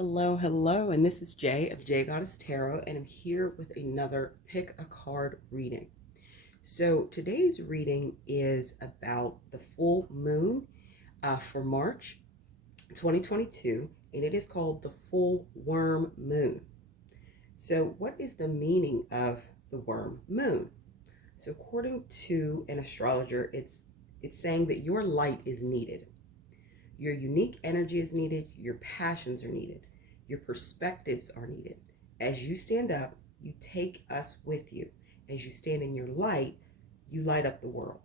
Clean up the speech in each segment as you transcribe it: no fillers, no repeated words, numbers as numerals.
Hello, and this is Jay of jgoddesstarot, and I'm here with another pick a card reading. So today's reading is about the full moon for March 2022, and it is called the full worm moon. So what is the meaning of the worm moon? So according to an astrologer, it's saying that your light is needed. Your unique energy is needed, your passions are needed, your perspectives are needed. As you stand up, you take us with you. As you stand in your light, you light up the world.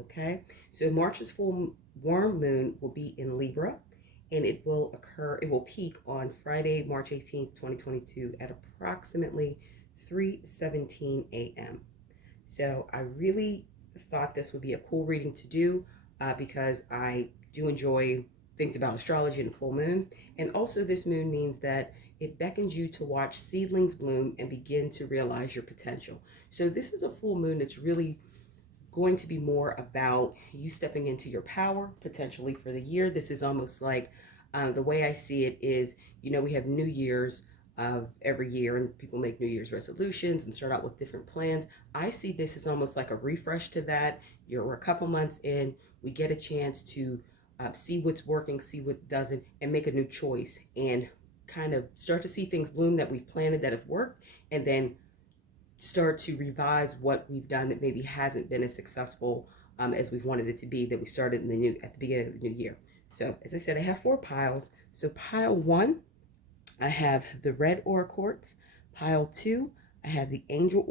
Okay? So March's full worm moon will be in Libra, and it will peak on Friday, March 18th, 2022 at approximately 3:17 a.m. So I really thought this would be a cool reading to do because I do enjoy things about astrology and full moon. And also this moon means that it beckons you to watch seedlings bloom and begin to realize your potential. So this is a full moon that's really going to be more about you stepping into your power potentially for the year. This is almost like the way I see it is, we have New Year's of every year and people make New Year's resolutions and start out with different plans. I see this as almost like a refresh to that. We're a couple months in, we get a chance to see what's working, see what doesn't, and make a new choice and kind of start to see things bloom that we've planted that have worked, and then start to revise what we've done that maybe hasn't been as successful as we've wanted it to be, that we started at the beginning of the new year. So as I said, I have 4 piles. So pile 1, I have the red aura quartz. Pile 2, I have the angel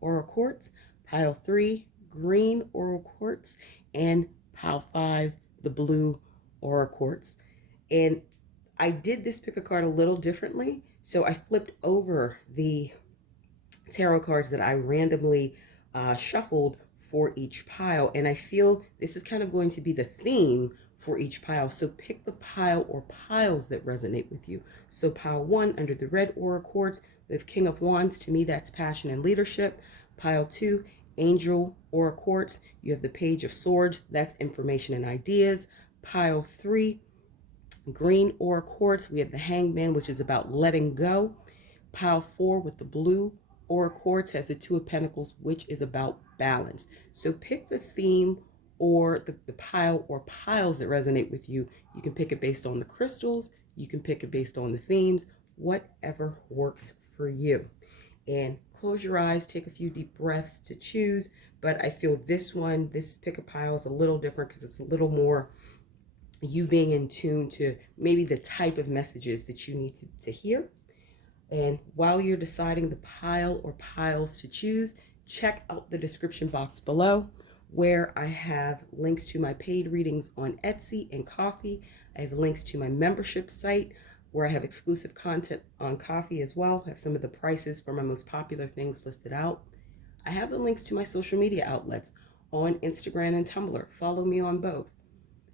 aura quartz. Pile 3, green aura quartz, and pile 5, the blue aura quartz. And I did this pick a card a little differently. So I flipped over the tarot cards that I randomly shuffled for each pile, and I feel this is kind of going to be the theme for each pile. So pick the pile or piles that resonate with you. So pile 1 under the red aura quartz with King of Wands, to me that's passion and leadership. Pile 2, angel aura quartz, you have the Page of Swords, that's information and ideas. Pile 3, green aura quartz, we have the Hangman, which is about letting go. Pile 4 with the blue aura quartz has the Two of Pentacles, which is about balance. So pick the theme or the pile or piles that resonate with you. You can pick it based on the crystals, you can pick it based on the themes, whatever works for you. And close your eyes, take a few deep breaths to choose. But I feel this pick a pile is a little different because it's a little more you being in tune to maybe the type of messages that you need to hear. And while you're deciding the pile or piles to choose, check out the description box below where I have links to my paid readings on Etsy and Ko-fi. I have links to my membership site where I have exclusive content on Ko-fi as well. I have some of the prices for my most popular things listed out. I have the links to my social media outlets on Instagram and Tumblr. Follow me on both.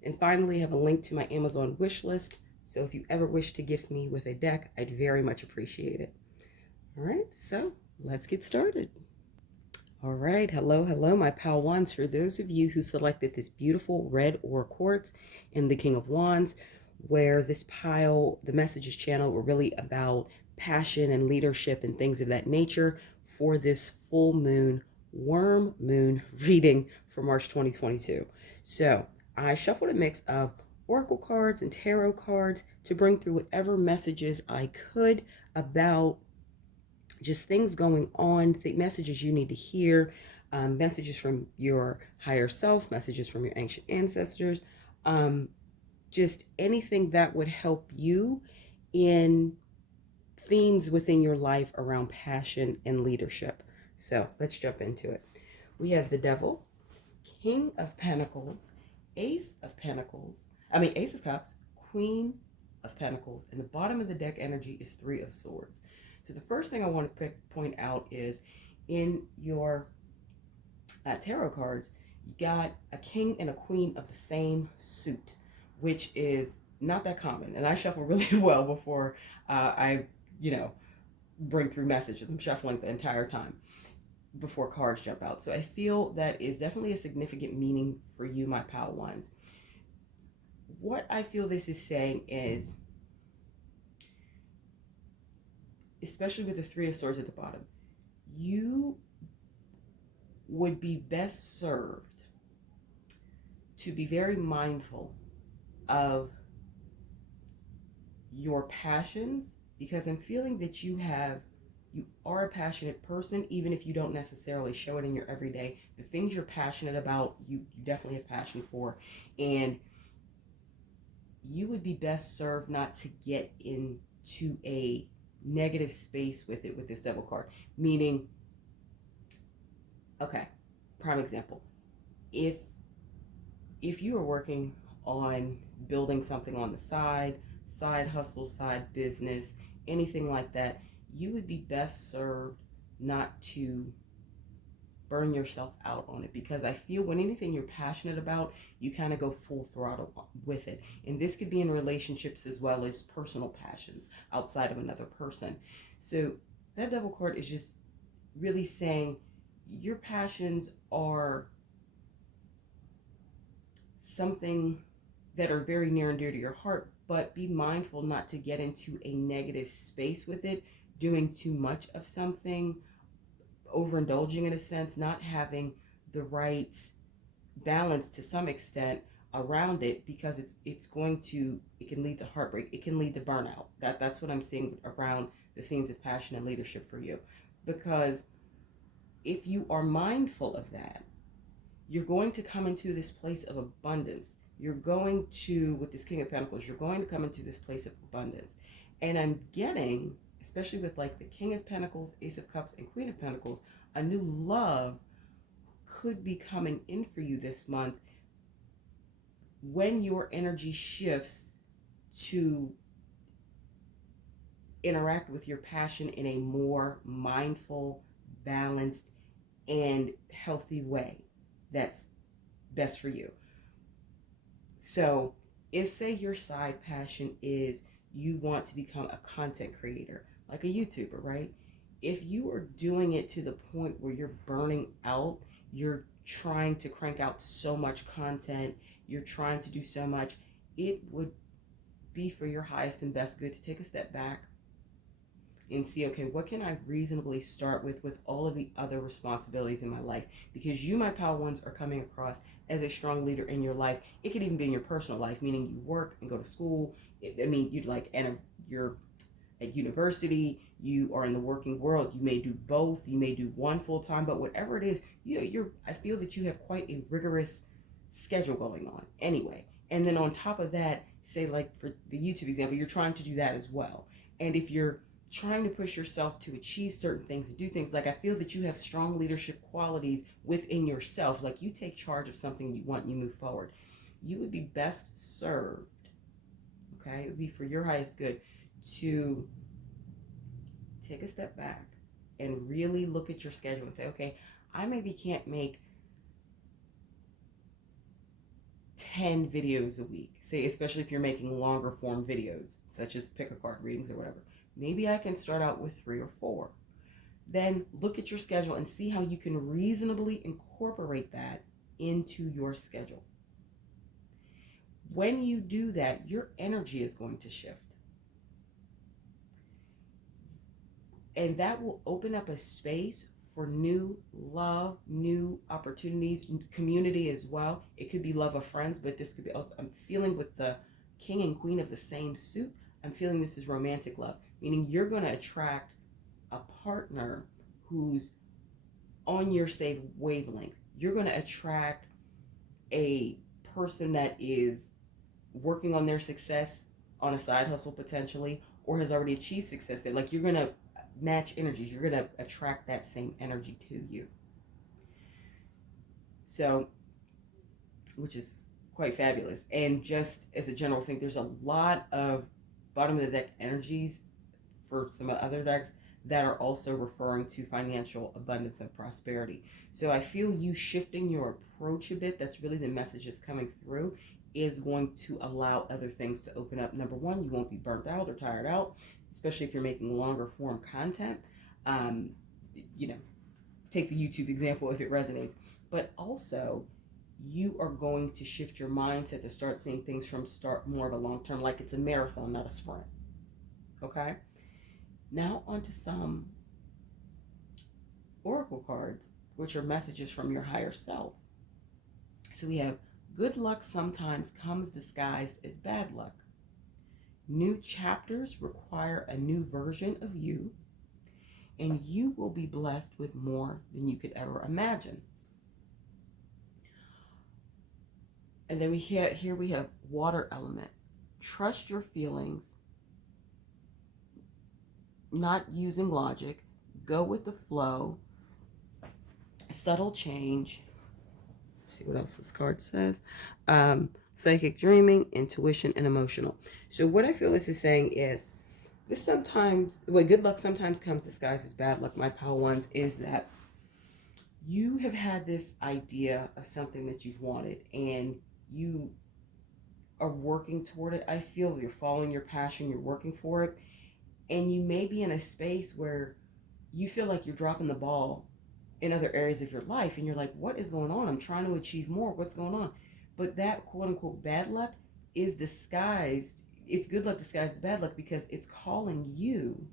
And finally, I have a link to my Amazon wish list. So if you ever wish to gift me with a deck, I'd very much appreciate it. All right, so let's get started. All right, hello, my pile wands. For those of you who selected this beautiful red aura quartz in the King of Wands, where this pile, the messages channel, were really about passion and leadership and things of that nature for this full moon, worm moon reading for March 2022. So I shuffled a mix of oracle cards and tarot cards to bring through whatever messages I could about just things going on, messages you need to hear, messages from your higher self, messages from your ancient ancestors, just anything that would help you in themes within your life around passion and leadership. So let's jump into it. We have the Devil, King of Pentacles, Ace of Cups, Queen of Pentacles, and the bottom of the deck energy is 3 of Swords. So the first thing I want to point out is in your tarot cards, you got a king and a queen of the same suit, which is not that common. And I shuffle really well before I bring through messages. I'm shuffling the entire time before cards jump out. So I feel that is definitely a significant meaning for you, my pile ones. What I feel this is saying is especially with the Three of Swords at the bottom, you would be best served to be very mindful of your passions, because I'm feeling that you are a passionate person, even if you don't necessarily show it in your everyday. The things you're passionate about, you definitely have passion for, and you would be best served not to get into a negative space with it with this Devil card. Meaning, okay, prime example. If you are working on building something on the side hustle, side business, anything like that, you would be best served not to burn yourself out on it, because I feel when anything you're passionate about, you kind of go full throttle with it. And this could be in relationships as well as personal passions outside of another person. So that Devil card is just really saying your passions are something that are very near and dear to your heart, but be mindful not to get into a negative space with it, doing too much of something, overindulging in a sense, not having the right balance to some extent around it, because it can lead to heartbreak, it can lead to burnout. That's what I'm seeing around the themes of passion and leadership for you. Because if you are mindful of that, you're going to come into this place of abundance. You're going to, with this King of Pentacles, you're going to come into this place of abundance. And I'm getting, especially with like the King of Pentacles, Ace of Cups, and Queen of Pentacles, a new love could be coming in for you this month when your energy shifts to interact with your passion in a more mindful, balanced, and healthy way that's best for you. So if, say, your side passion is you want to become a content creator, like a YouTuber, right? If you are doing it to the point where you're burning out, you're trying to crank out so much content, you're trying to do so much, it would be for your highest and best good to take a step back and see, okay, what can I reasonably start with all of the other responsibilities in my life? Because you, my pal ones, are coming across as a strong leader in your life. It could even be in your personal life, meaning you work and go to school. You're at university, you are in the working world. You may do both, you may do one full time, but whatever it is, I feel that you have quite a rigorous schedule going on anyway. And then on top of that, say like for the YouTube example, you're trying to do that as well. And if you're trying to push yourself to achieve certain things and do things, like I feel that you have strong leadership qualities within yourself, like you take charge of something you want and you move forward, you would be best served, okay, it would be for your highest good to take a step back and really look at your schedule and say, okay, I maybe can't make 10 videos a week, say, especially if you're making longer form videos, such as pick a card readings or whatever. Maybe I can start out with 3 or 4. Then look at your schedule and see how you can reasonably incorporate that into your schedule. When you do that, your energy is going to shift. And that will open up a space for new love, new opportunities, community as well. It could be love of friends, but this could be also, I'm feeling with the King and Queen of the same suit, I'm feeling this is romantic love, meaning you're going to attract a partner who's on your same wavelength. You're going to attract a person that is working on their success on a side hustle potentially, or has already achieved success. That like you're going to match energies. You're going to attract that same energy to you. So, which is quite fabulous. And just as a general thing, there's a lot of bottom of the deck energies for some other decks that are also referring to financial abundance and prosperity. So I feel you shifting your approach a bit, that's really the message that's coming through, is going to allow other things to open up. Number one, you won't be burnt out or tired out, especially if you're making longer form content. Take the YouTube example if it resonates. But also, you are going to shift your mindset to start seeing things from start more of a long term, like it's a marathon, not a sprint. Okay? Now onto some oracle cards, which are messages from your higher self. So we have good luck sometimes comes disguised as bad luck. New chapters require a new version of you, and you will be blessed with more than you could ever imagine. And then here we have water element. Trust your feelings, not using logic. Go with the flow. Subtle change. Let's see what else this card says. Psychic dreaming, intuition, and emotional. So what I feel this is saying is, this sometimes, well, good luck sometimes comes disguised as bad luck, my pal ones, is that you have had this idea of something that you've wanted and you are working toward it. I feel you're following your passion, you're working for it, and you may be in a space where you feel like you're dropping the ball in other areas of your life, and you're like, what is going on? I'm trying to achieve more. What's going on? But that quote unquote bad luck is disguised. It's good luck disguised as bad luck because it's calling you.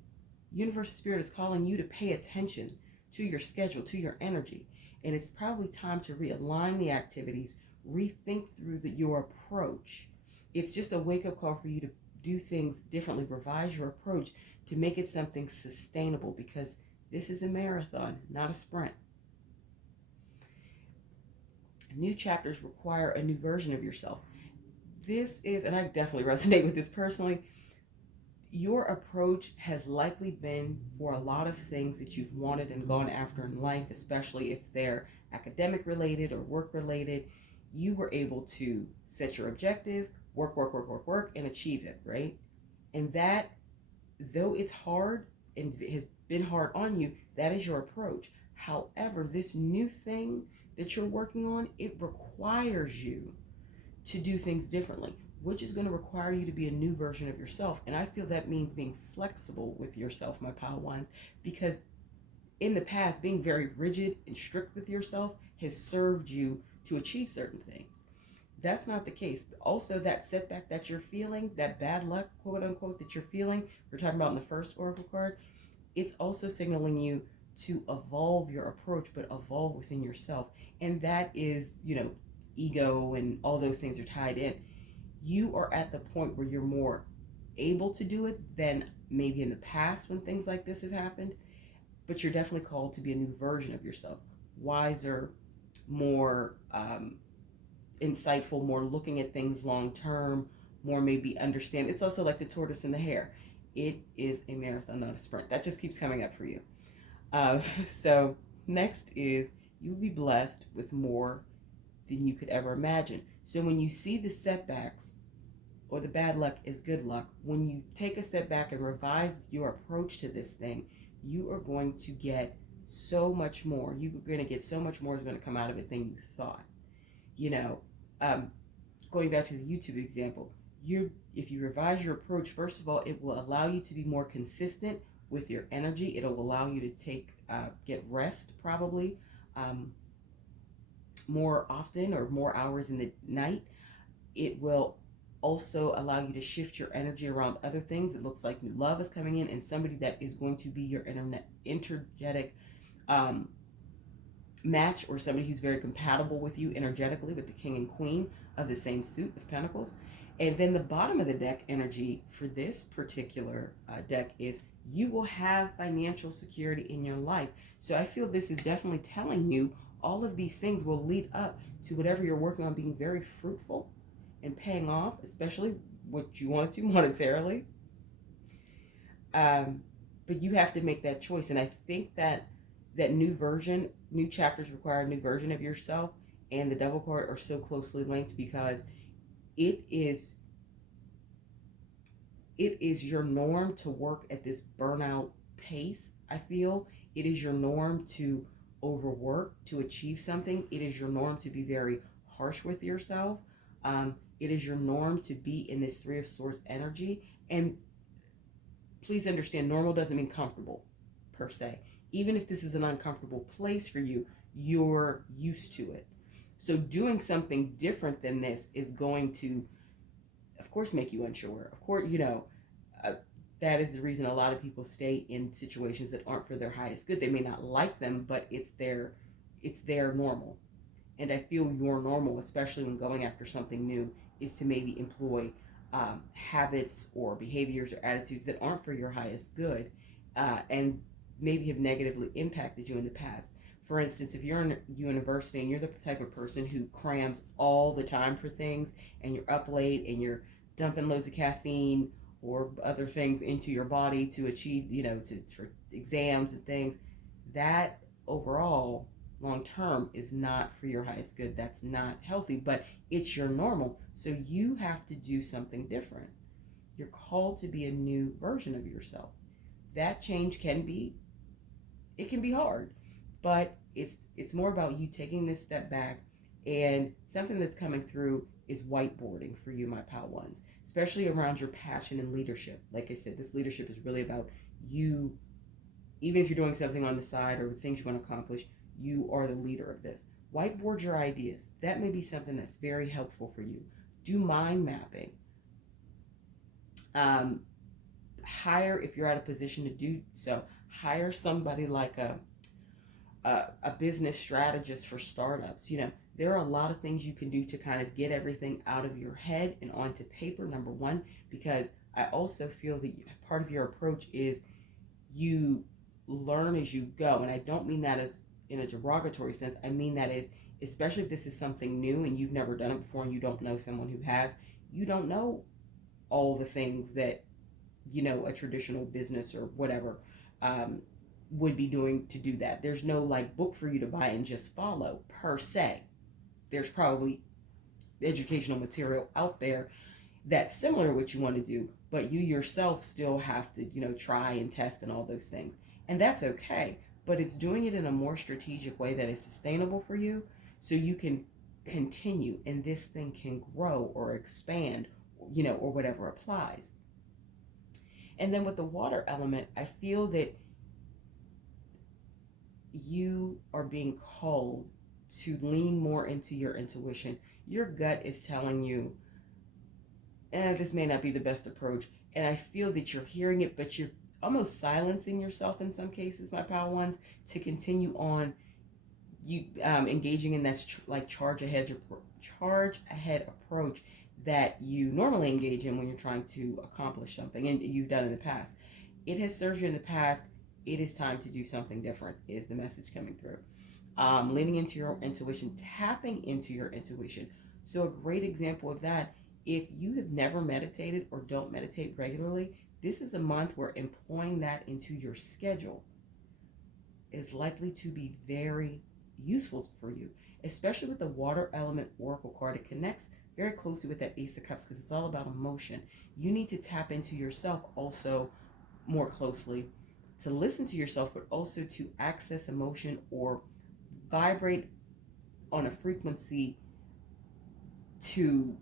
Universal Spirit is calling you to pay attention to your schedule, to your energy. And it's probably time to realign the activities, rethink through your approach. It's just a wake-up call for you to do things differently, revise your approach to make it something sustainable, because this is a marathon, not a sprint. New chapters require a new version of yourself. This is, and I definitely resonate with this personally, your approach has likely been for a lot of things that you've wanted and gone after in life, especially if they're academic related or work related. You were able to set your objective, work, and achieve it, right? And that, though it's hard and has been hard on you, that is your approach. However, this new thing that you're working on, it requires you to do things differently, which is going to require you to be a new version of yourself. And I feel that means being flexible with yourself, my pile ones, because in the past, being very rigid and strict with yourself has served you to achieve certain things. That's not the case. Also, that setback that you're feeling, that bad luck, quote unquote, that you're feeling, we're talking about in the first oracle card, it's also signaling you to evolve your approach, but evolve within yourself. And that is, ego and all those things are tied in. You are at the point where you're more able to do it than maybe in the past when things like this have happened, but you're definitely called to be a new version of yourself. Wiser, more insightful, more looking at things long term, more maybe understand. It's also like the tortoise and the hare. It is a marathon, not a sprint. That just keeps coming up for you. So next is, you'll be blessed with more than you could ever imagine. So when you see the setbacks or the bad luck as good luck, when you take a step back and revise your approach to this thing, you are going to get so much more. You're going to get so much more is going to come out of it than you thought. Going back to the YouTube example, if you revise your approach, first of all, it will allow you to be more consistent with your energy. It'll allow you to get rest probably more often or more hours in the night. It will also allow you to shift your energy around other things. It looks like new love is coming in, and somebody that is going to be your energetic match, or somebody who's very compatible with you energetically, with the king and queen of the same suit of pentacles. And then the bottom of the deck energy for this particular deck is, you will have financial security in your life. So I feel this is definitely telling you all of these things will lead up to whatever you're working on being very fruitful and paying off, especially what you want to monetarily. But you have to make that choice. And I think that new chapters require a new version of yourself, and the Devil card are so closely linked, because it is your norm to work at this burnout pace. I feel it is your norm to overwork to achieve something. It is your norm to be very harsh with yourself. It is your norm to be in this Three of Swords energy. And please understand, normal doesn't mean comfortable per se. Even if this is an uncomfortable place for you, you're used to it. So doing something different than this is going to, of course, make you unsure. Of course, that is the reason a lot of people stay in situations that aren't for their highest good. They may not like them, but it's their normal. And I feel your normal, especially when going after something new, is to maybe employ habits or behaviors or attitudes that aren't for your highest good, and maybe have negatively impacted you in the past. For instance, if you're in university and you're the type of person who crams all the time for things, and you're up late and you're dumping loads of caffeine or other things into your body to achieve, for exams and things, that overall long term is not for your highest good. That's not healthy, but it's your normal. So you have to do something different. You're called to be a new version of yourself. That change can be hard, but it's more about you taking this step back. And something that's coming through is whiteboarding for you, my pal ones, especially around your passion and leadership. Like I said, this leadership is really about you. Even if you're doing something on the side or things you want to accomplish, you are the leader of this. Whiteboard your ideas. That may be something that's very helpful for you. Do mind mapping. Um, Hire, if you're at a position to do so, hire somebody like a business strategist for startups. There are a lot of things you can do to kind of get everything out of your head and onto paper, number one, because I also feel that part of your approach is you learn as you go. And I don't mean that as in a derogatory sense. I mean that as, especially if this is something new and you've never done it before and you don't know someone who has, you don't know all the things that, a traditional business or whatever would be doing to do that. There's no like book for you to buy and just follow per se. There's probably educational material out there that's similar to what you want to do, but you yourself still have to, try and test and all those things. And that's okay, but it's doing it in a more strategic way that is sustainable for you, so you can continue and this thing can grow or expand, or whatever applies. And then with the water element, I feel that you are being called to lean more into your intuition. Your gut is telling you, this may not be the best approach. And I feel that you're hearing it, but you're almost silencing yourself in some cases, my pal ones, to continue on you engaging in this charge ahead approach that you normally engage in when you're trying to accomplish something, and you've done in the past. It has served you in the past. It is time to do something different, is the message coming through. Leaning into your intuition, tapping into your intuition. So a great example of that, if you have never meditated or don't meditate regularly, this is a month where employing that into your schedule is likely to be very useful for you, especially with the water element oracle card. It connects very closely with that Ace of Cups because it's all about emotion. You need to tap into yourself also more closely, to listen to yourself, but also to access emotion or vibrate on a frequency to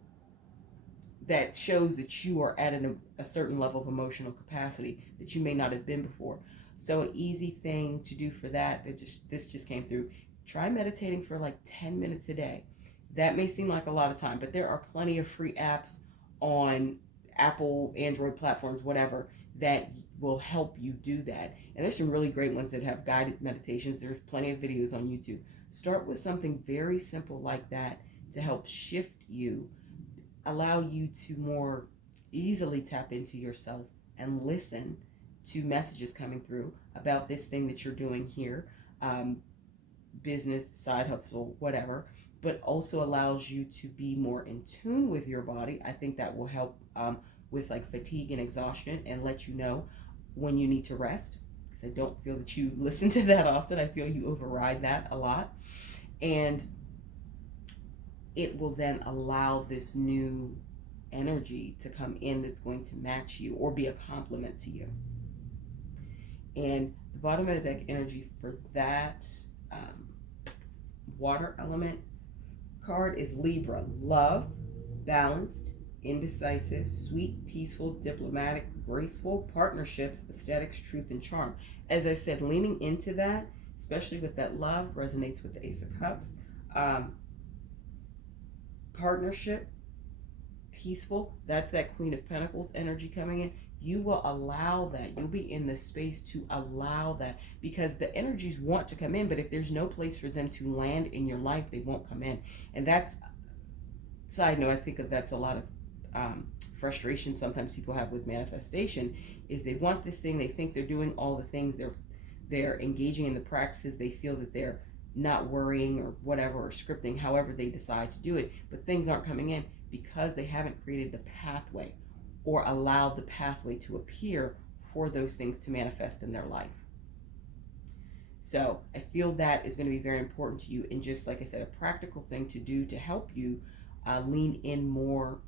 that shows that you are at a certain level of emotional capacity that you may not have been before. So an easy thing to do for that this just came through. Try meditating for like 10 minutes a day. That may seem like a lot of time, but there are plenty of free apps on Apple, Android platforms, whatever, that will help you do that. And there's some really great ones that have guided meditations. There's plenty of videos on YouTube. Start with something very simple like that to help shift you, allow you to more easily tap into yourself and listen to messages coming through about this thing that you're doing here, business, side hustle, whatever, but also allows you to be more in tune with your body. I think that will help with like fatigue and exhaustion, and let you know when you need to rest, because I don't feel that you listen to that often. I feel you override that a lot. And it will then allow this new energy to come in that's going to match you or be a complement to you. And the bottom of the deck energy for that water element card is Libra. Love, balanced, indecisive, sweet, peaceful, diplomatic, graceful, partnerships, aesthetics, truth, and charm. As I said, leaning into that, especially with that love, resonates with the Ace of Cups. Partnership, peaceful, that's that Queen of Pentacles energy coming in. you will allow that. You'll be in the space to allow that, because the energies want to come in, but if there's no place for them to land in your life, they won't come in. And that's, side note, I think that that's a lot of frustration sometimes people have with manifestation, is they want this thing, they think they're doing all the things, they're engaging in the practices, they feel that they're not worrying or whatever, or scripting, however they decide to do it, but things aren't coming in because they haven't created the pathway or allowed the pathway to appear for those things to manifest in their life. So I feel that is going to be very important to you, and just like I said, a practical thing to do to help you lean in more,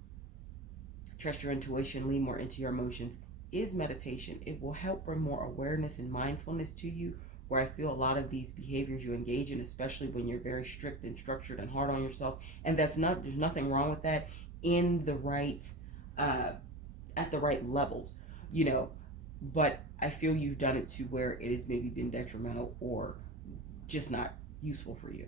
trust your intuition, lean more into your emotions, is meditation. It will help bring more awareness and mindfulness to you, where I feel a lot of these behaviors you engage in, especially when you're very strict and structured and hard on yourself, and there's nothing wrong with that in the right, at the right levels, but I feel you've done it to where it has maybe been detrimental or just not useful for you.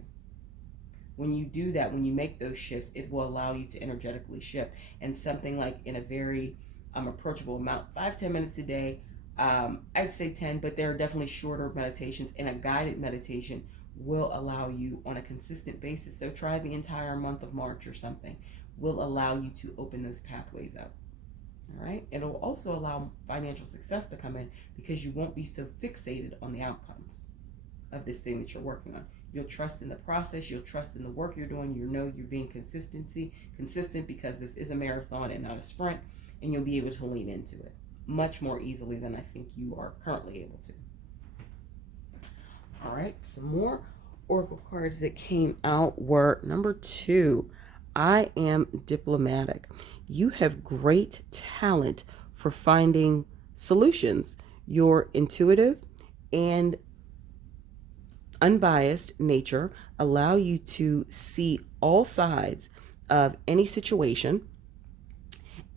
When you do that, when you make those shifts, it will allow you to energetically shift. And something like in a very approachable amount, 5-10 minutes a day, I'd say 10, but there are definitely shorter meditations, and a guided meditation will allow you on a consistent basis. So try the entire month of March or something, will allow you to open those pathways up. All right. It'll also allow financial success to come in, because you won't be so fixated on the outcomes of this thing that you're working on. You'll trust in the process. You'll trust in the work you're doing. You know you're being consistent, because this is a marathon and not a sprint, and you'll be able to lean into it much more easily than I think you are currently able to. All right. Some more oracle cards that came out were number 2. I am diplomatic. You have great talent for finding solutions. Your intuitive and unbiased nature allow you to see all sides of any situation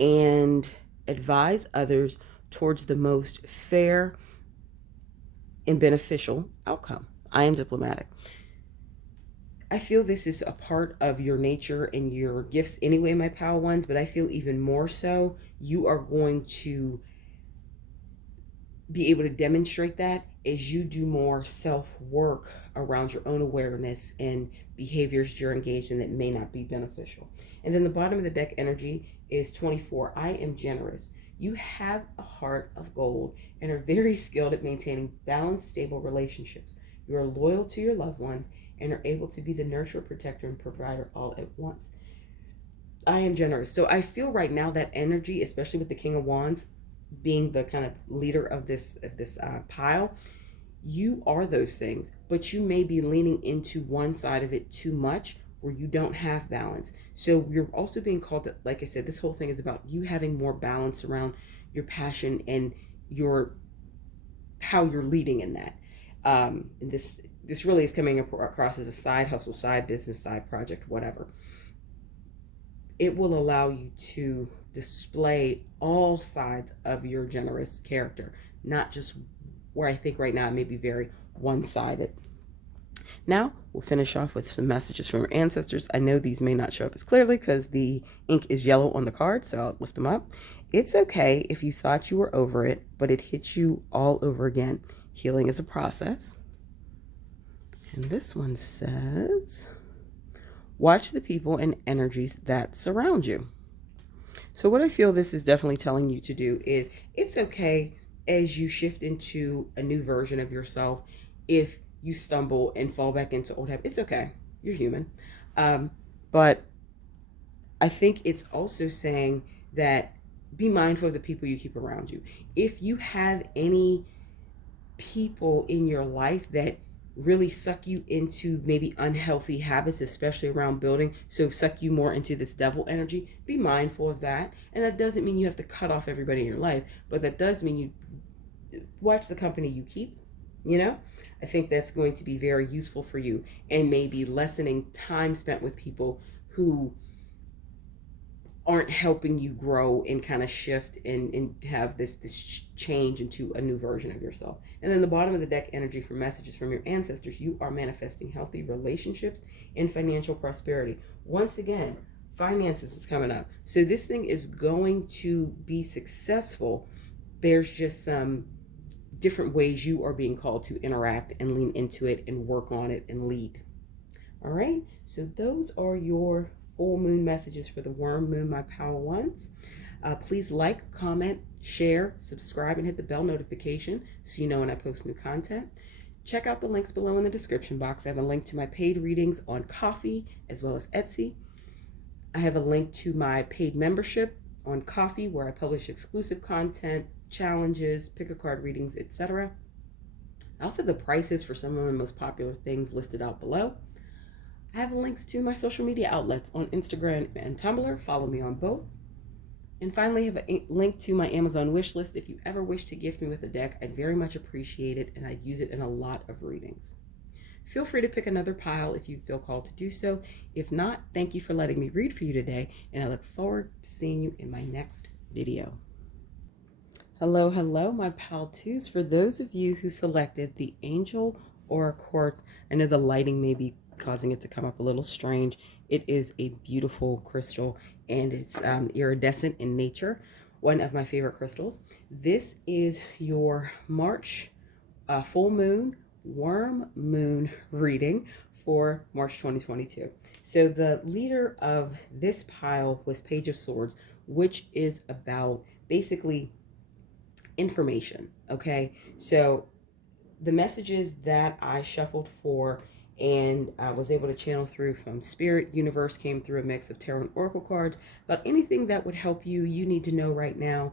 and advise others towards the most fair and beneficial outcome. I am diplomatic. I feel this is a part of your nature and your gifts anyway, my Power Ones, but I feel even more so you are going to be able to demonstrate that as you do more self-work around your own awareness and behaviors you're engaged in that may not be beneficial. And then the bottom of the deck energy is 24. I am generous. You have a heart of gold and are very skilled at maintaining balanced, stable relationships. You are loyal to your loved ones and are able to be the nurturer, protector, and provider all at once. I am generous. So I feel right now that energy, especially with the King of Wands being the kind of leader of this pile, you are those things, but you may be leaning into one side of it too much, where you don't have balance. So you're also being called to, like I said, this whole thing is about you having more balance around your passion and how you're leading in that. This really is coming across as a side hustle, side business, side project, whatever. It will allow you to display all sides of your generous character, not just where I think right now it may be very one-sided. Now, we'll finish off with some messages from your ancestors. I know these may not show up as clearly because the ink is yellow on the card, so I'll lift them up. It's okay if you thought you were over it, but it hits you all over again. Healing is a process. And this one says, watch the people and energies that surround you. So what I feel this is definitely telling you to do is, it's okay as you shift into a new version of yourself if you stumble and fall back into old habits. It's okay. You're human. But I think it's also saying that be mindful of the people you keep around you. If you have any people in your life that really suck you into maybe unhealthy habits, especially around building, so suck you more into this devil energy, be mindful of that. And that doesn't mean you have to cut off everybody in your life, but that does mean you watch the company you keep. I think that's going to be very useful for you, and maybe lessening time spent with people who aren't helping you grow and kind of shift and have this change into a new version of yourself. And then the bottom of the deck energy for messages from your ancestors, you are manifesting healthy relationships and financial prosperity. Once again, finances is coming up. So this thing is going to be successful there's just some different ways you are being called to interact and lean into it and work on it and lead. All right, so those are your full moon messages for the worm moon, my power ones. Please like, comment, share, subscribe, and hit the bell notification so you know when I post new content. Check out the links below in the description box. I have a link to my paid readings on Ko-fi as well as Etsy. I have a link to my paid membership on Ko-fi where I publish exclusive content, challenges, pick a card readings, etc. I also have the prices for some of my most popular things listed out below. I have links to my social media outlets on Instagram and Tumblr. Follow me on both. And finally, I have a link to my Amazon wish list. If you ever wish to gift me with a deck, I'd very much appreciate it, and I'd use it in a lot of readings. Feel free to pick another pile if you feel called to do so. If not, thank you for letting me read for you today, and I look forward to seeing you in my next video. Hello, hello, my pal twos. For those of you who selected the Angel Aura Quartz, I know the lighting may be causing it to come up a little strange. It is a beautiful crystal, and it's iridescent in nature, one of my favorite crystals. This is your March full moon, worm moon reading for March 2022. So the leader of this pile was Page of Swords, which is about basically information. Okay, so the messages that I shuffled for and I was able to channel through from Spirit Universe came through a mix of tarot and oracle cards, but anything that would help you need to know right now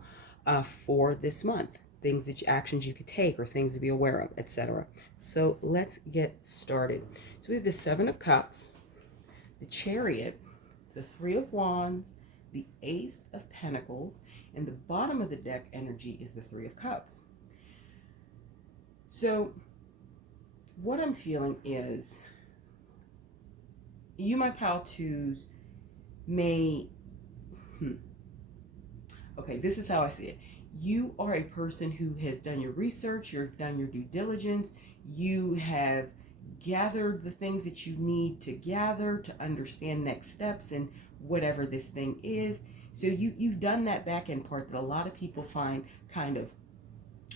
for this month, things that actions you could take or things to be aware of, etc. So let's get started. So we have the Seven of Cups, the Chariot, the Three of Wands, the Ace of Pentacles, and the bottom of the deck energy is the Three of Cups. So what I'm feeling is you, my pal twos, may, okay, this is how I see it. You are a person who has done your research, you've done your due diligence, you have gathered the things that you need to gather to understand next steps and whatever this thing is. So you've done that back end part that a lot of people find kind of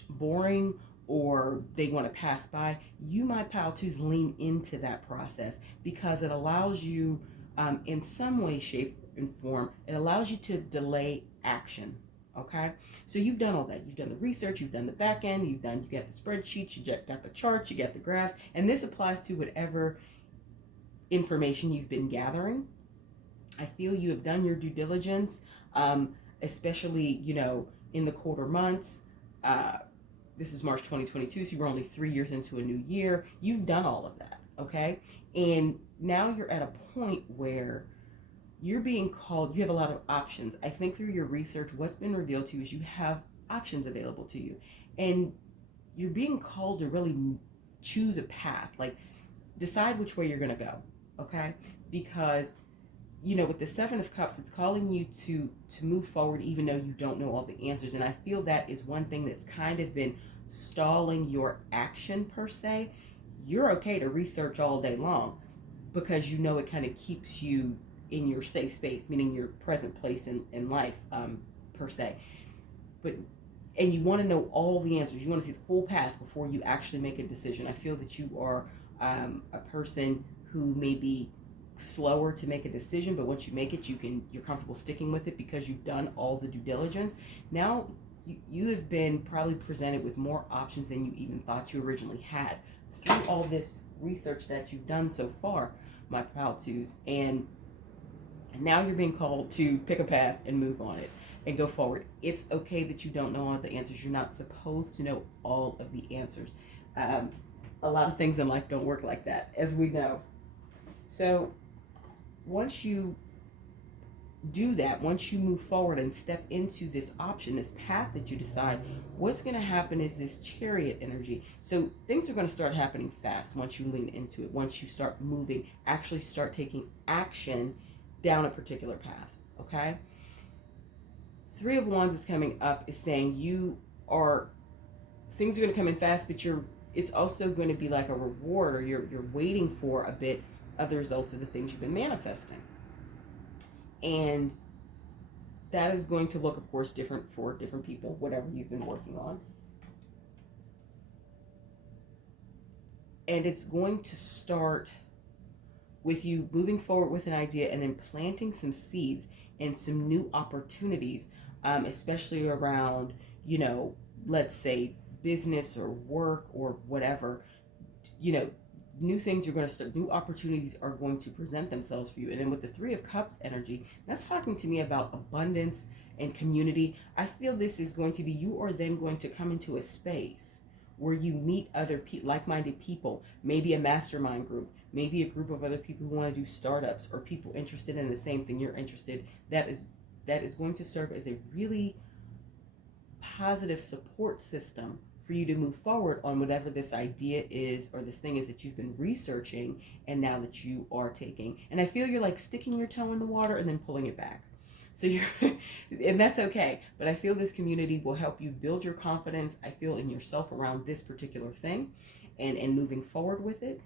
boring or they want to pass by. You, my pal twos, lean into that process because it allows you in some way, shape, and form, it allows you to delay action. Okay, so you've done all that. You've done the research, you've done the back end, you got the spreadsheets, you got the charts, you got the graphs, and this applies to whatever information you've been gathering. I feel you have done your due diligence, especially, you know, in the quarter months. This is March 2022, so you were only 3 years into a new year. You've done all of that, okay? And now you're at a point where you're being called, you have a lot of options. I think through your research, what's been revealed to you is you have options available to you. And you're being called to really choose a path, like decide which way you're gonna go, okay? Because, you know, with the Seven of Cups, it's calling you to move forward even though you don't know all the answers. And I feel that is one thing that's kind of been stalling your action per se. You're okay to research all day long because you know it kind of keeps you in your safe space, meaning your present place in life per se. And you want to know all the answers. You want to see the full path before you actually make a decision. I feel that you are a person who may be slower to make a decision, but once you make it, you're comfortable sticking with it because you've done all the due diligence. Now you have been probably presented with more options than you even thought you originally had through all this research that you've done so far, my pal twos. And now you're being called to pick a path and move on it and go forward. It's okay that you don't know all the answers. You're not supposed to know all of the answers. A lot of things in life don't work like that, as we know. So once you do that, once you move forward and step into this option, this path that you decide, what's going to happen is this Chariot energy. So things are going to start happening fast once you lean into it, once you start moving, actually start taking action down a particular path, okay? Three of Wands is coming up, is saying things are going to come in fast, but it's also going to be like a reward, or you're waiting for a bit of the results of the things you've been manifesting. And that is going to look, of course, different for different people, whatever you've been working on. And it's going to start with you moving forward with an idea and then planting some seeds and some new opportunities, especially around, let's say business or work or whatever, new things are going to start, new opportunities are going to present themselves for you. And then with the Three of Cups energy, that's talking to me about abundance and community. I feel this is going to be, you are then going to come into a space where you meet other like-minded people, maybe a mastermind group, maybe a group of other people who want to do startups or people interested in the same thing you're interested. That is going to serve as a really positive support system for you to move forward on whatever this idea is or this thing is that you've been researching and now that you are taking. And I feel you're like sticking your toe in the water and then pulling it back. So you're, and that's okay. But I feel this community will help you build your confidence, I feel, in yourself around this particular thing and moving forward with it.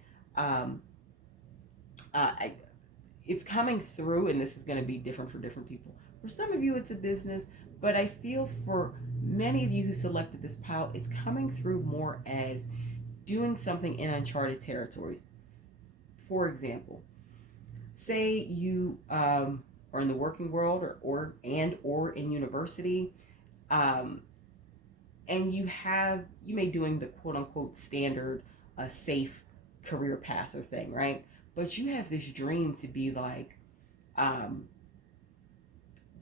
It's coming through, and this is going to be different for different people. For some of you, it's a business, but I feel for many of you who selected this pile, it's coming through more as doing something in uncharted territories. For example, say you are in the working world or in university, and you may doing the quote unquote standard safe career path or thing, right? But you have this dream to be like,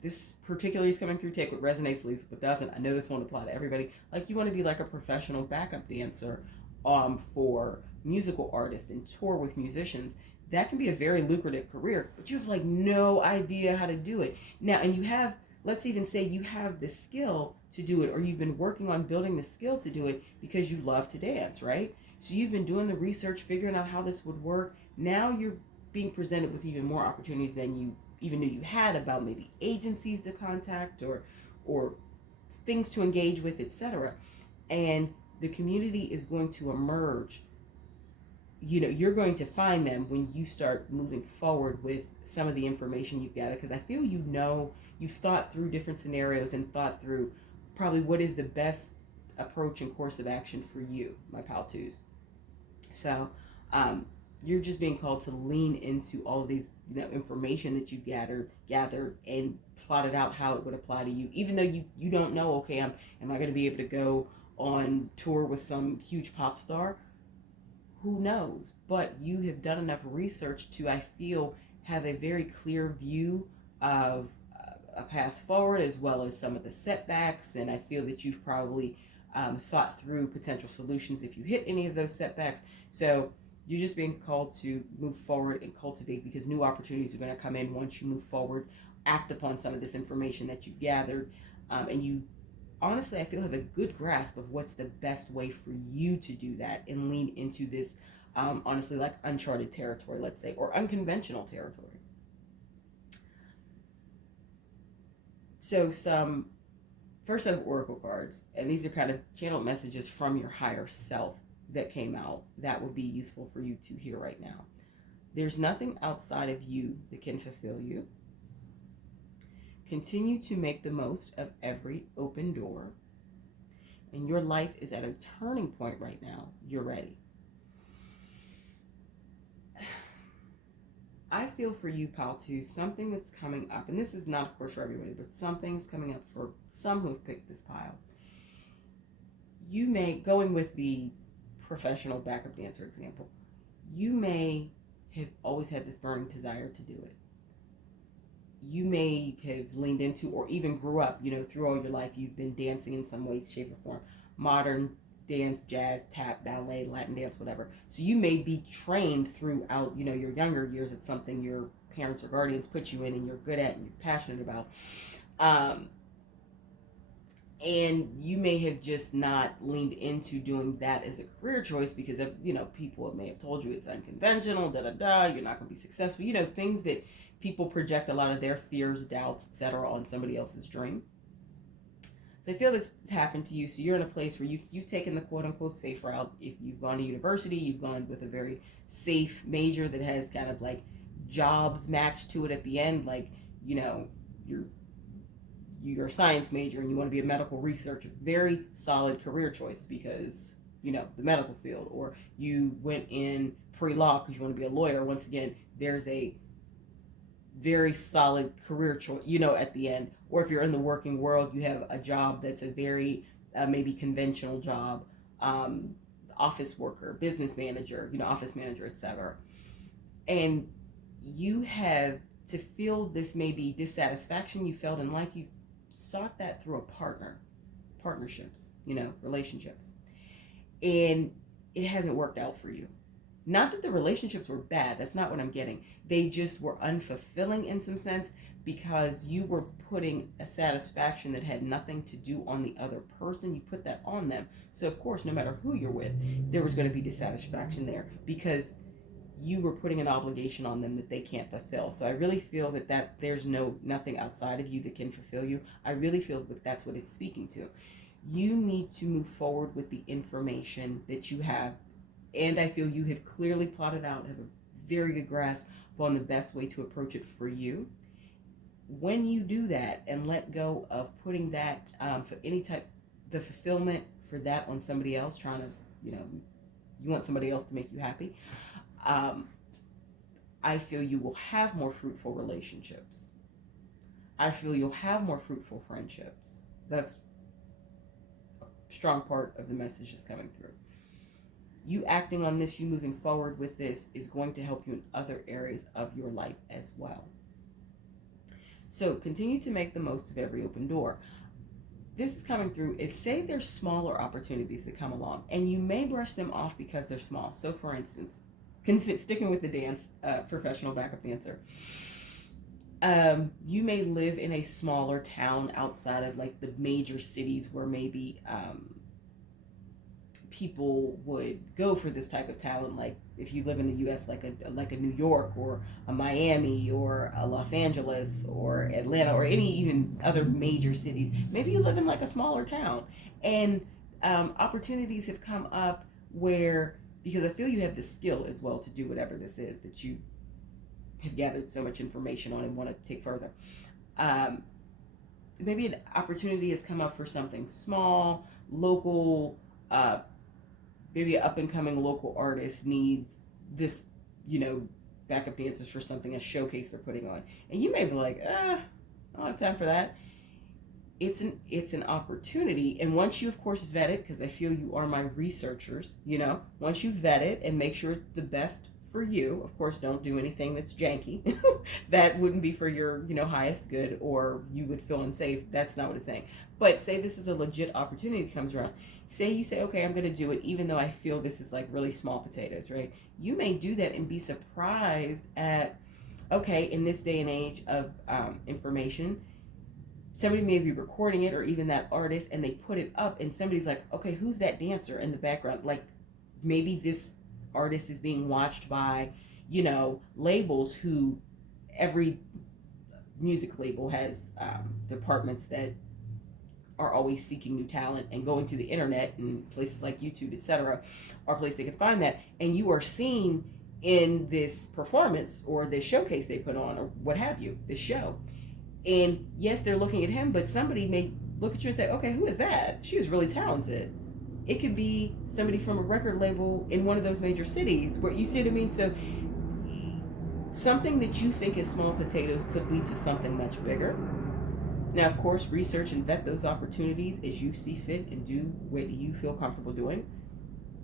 this particularly is coming through, take what resonates, leaves what doesn't. I know this won't apply to everybody. Like, you want to be like a professional backup dancer for musical artists and tour with musicians. That can be a very lucrative career, but you have like no idea how to do it. Now, and you have, let's even say you have the skill to do it, or you've been working on building the skill to do it because you love to dance, right? So you've been doing the research, figuring out how this would work. Now you're being presented with even more opportunities than you even knew you had, about maybe agencies to contact or things to engage with, etc. And the community is going to emerge. You're going to find them when you start moving forward with some of the information you've gathered, because I feel you've thought through different scenarios and thought through probably what is the best approach and course of action for you, my pal twos. So you're just being called to lean into all of these information that you gathered and plotted out how it would apply to you, even though you don't know, okay, am I going to be able to go on tour with some huge pop star? Who knows? But you have done enough research to, I feel, have a very clear view of a path forward, as well as some of the setbacks. And I feel that you've probably thought through potential solutions if you hit any of those setbacks. So you're just being called to move forward and cultivate, because new opportunities are going to come in once you move forward, act upon some of this information that you've gathered, and you honestly, I feel, have a good grasp of what's the best way for you to do that and lean into this, honestly, like uncharted territory, let's say, or unconventional territory. So some first set of oracle cards, and these are kind of channeled messages from your higher self that came out that would be useful for you to hear right now. There's nothing outside of you that can fulfill you. Continue to make the most of every open door. And your life is at a turning point right now. You're ready. I feel for you, pal, too, something that's coming up, and this is not, of course, for everybody, but something's coming up for some who've picked this pile. You may, going with the professional backup dancer example, you may have always had this burning desire to do it. You may have leaned into, or even grew up, through all your life, you've been dancing in some way, shape, or form. Modern dance, jazz, tap, ballet, Latin dance, whatever. So you may be trained throughout, your younger years at something your parents or guardians put you in and you're good at and you're passionate about. And you may have just not leaned into doing that as a career choice because of, people may have told you it's unconventional, you're not going to be successful, things that people project a lot of their fears, doubts, etc. on somebody else's dream. So I feel this happened to you. So you're in a place where you've taken the quote unquote safe route. If you've gone to university, you've gone with a very safe major that has kind of like jobs matched to it at the end. Like, you're you're a science major and you want to be a medical researcher, very solid career choice because, you know, the medical field. Or you went in pre-law because you want to be a lawyer. Once again, there's a very solid career choice, you know, at the end. Or if you're in the working world, you have a job that's a very maybe conventional job, office worker, business manager, you know, office manager, etc. And you have to feel this maybe dissatisfaction you felt in life. You sought that through partnerships, you know, relationships, and it hasn't worked out for you. Not that the relationships were bad, that's not what I'm getting. They just were unfulfilling in some sense because you were putting a satisfaction that had nothing to do on the other person. You put that on them. So of course, no matter who you're with, there was going to be dissatisfaction there because you were putting an obligation on them that they can't fulfill. So I really feel that there's nothing outside of you that can fulfill you. I really feel that that's what it's speaking to. You need to move forward with the information that you have. And I feel you have clearly plotted out, have a very good grasp on the best way to approach it for you. When you do that and let go of putting that for any type, the fulfillment for that on somebody else, trying to, you know, you want somebody else to make you happy, I feel you will have more fruitful relationships. I feel you'll have more fruitful friendships. That's a strong part of the message is coming through. You acting on this, you moving forward with this is going to help you in other areas of your life as well. So continue to make the most of every open door. This is coming through is say there's smaller opportunities that come along and you may brush them off because they're small. So for instance, sticking with the dance, professional backup dancer, you may live in a smaller town outside of like the major cities where maybe people would go for this type of talent. Like if you live in the US, like a New York or a Miami or a Los Angeles or Atlanta or any even other major cities, maybe you live in like a smaller town and opportunities have come up where, because I feel you have the skill as well to do whatever this is that you have gathered so much information on and want to take further. Maybe an opportunity has come up for something small, local, maybe an up-and-coming local artist needs this, you know, backup dancers for something, a showcase they're putting on. And you may be like, I don't have time for that. It's an opportunity. And once you, of course, vet it, because I feel you are my researchers, you know, once you vet it and make sure it's the best for you, of course, don't do anything that's janky. That wouldn't be for your, you know, highest good, or you would feel unsafe. That's not what it's saying. But say this is a legit opportunity that comes around. Say you say, okay, I'm going to do it, even though I feel this is like really small potatoes, right? You may do that and be surprised at, okay, in this day and age of information, somebody may be recording it, or even that artist, and they put it up, and somebody's like, okay, who's that dancer in the background? Like, maybe this artist is being watched by, you know, labels who, every music label has departments that are always seeking new talent, and going to the internet and places like YouTube, etc., are places they can find that. And you are seen in this performance or this showcase they put on, or what have you, this show. And yes, they're looking at him, but somebody may look at you and say, okay, who is that? She was really talented. It could be somebody from a record label in one of those major cities, where, you see what I mean? So something that you think is small potatoes could lead to something much bigger. Now, of course, research and vet those opportunities as you see fit and do what you feel comfortable doing.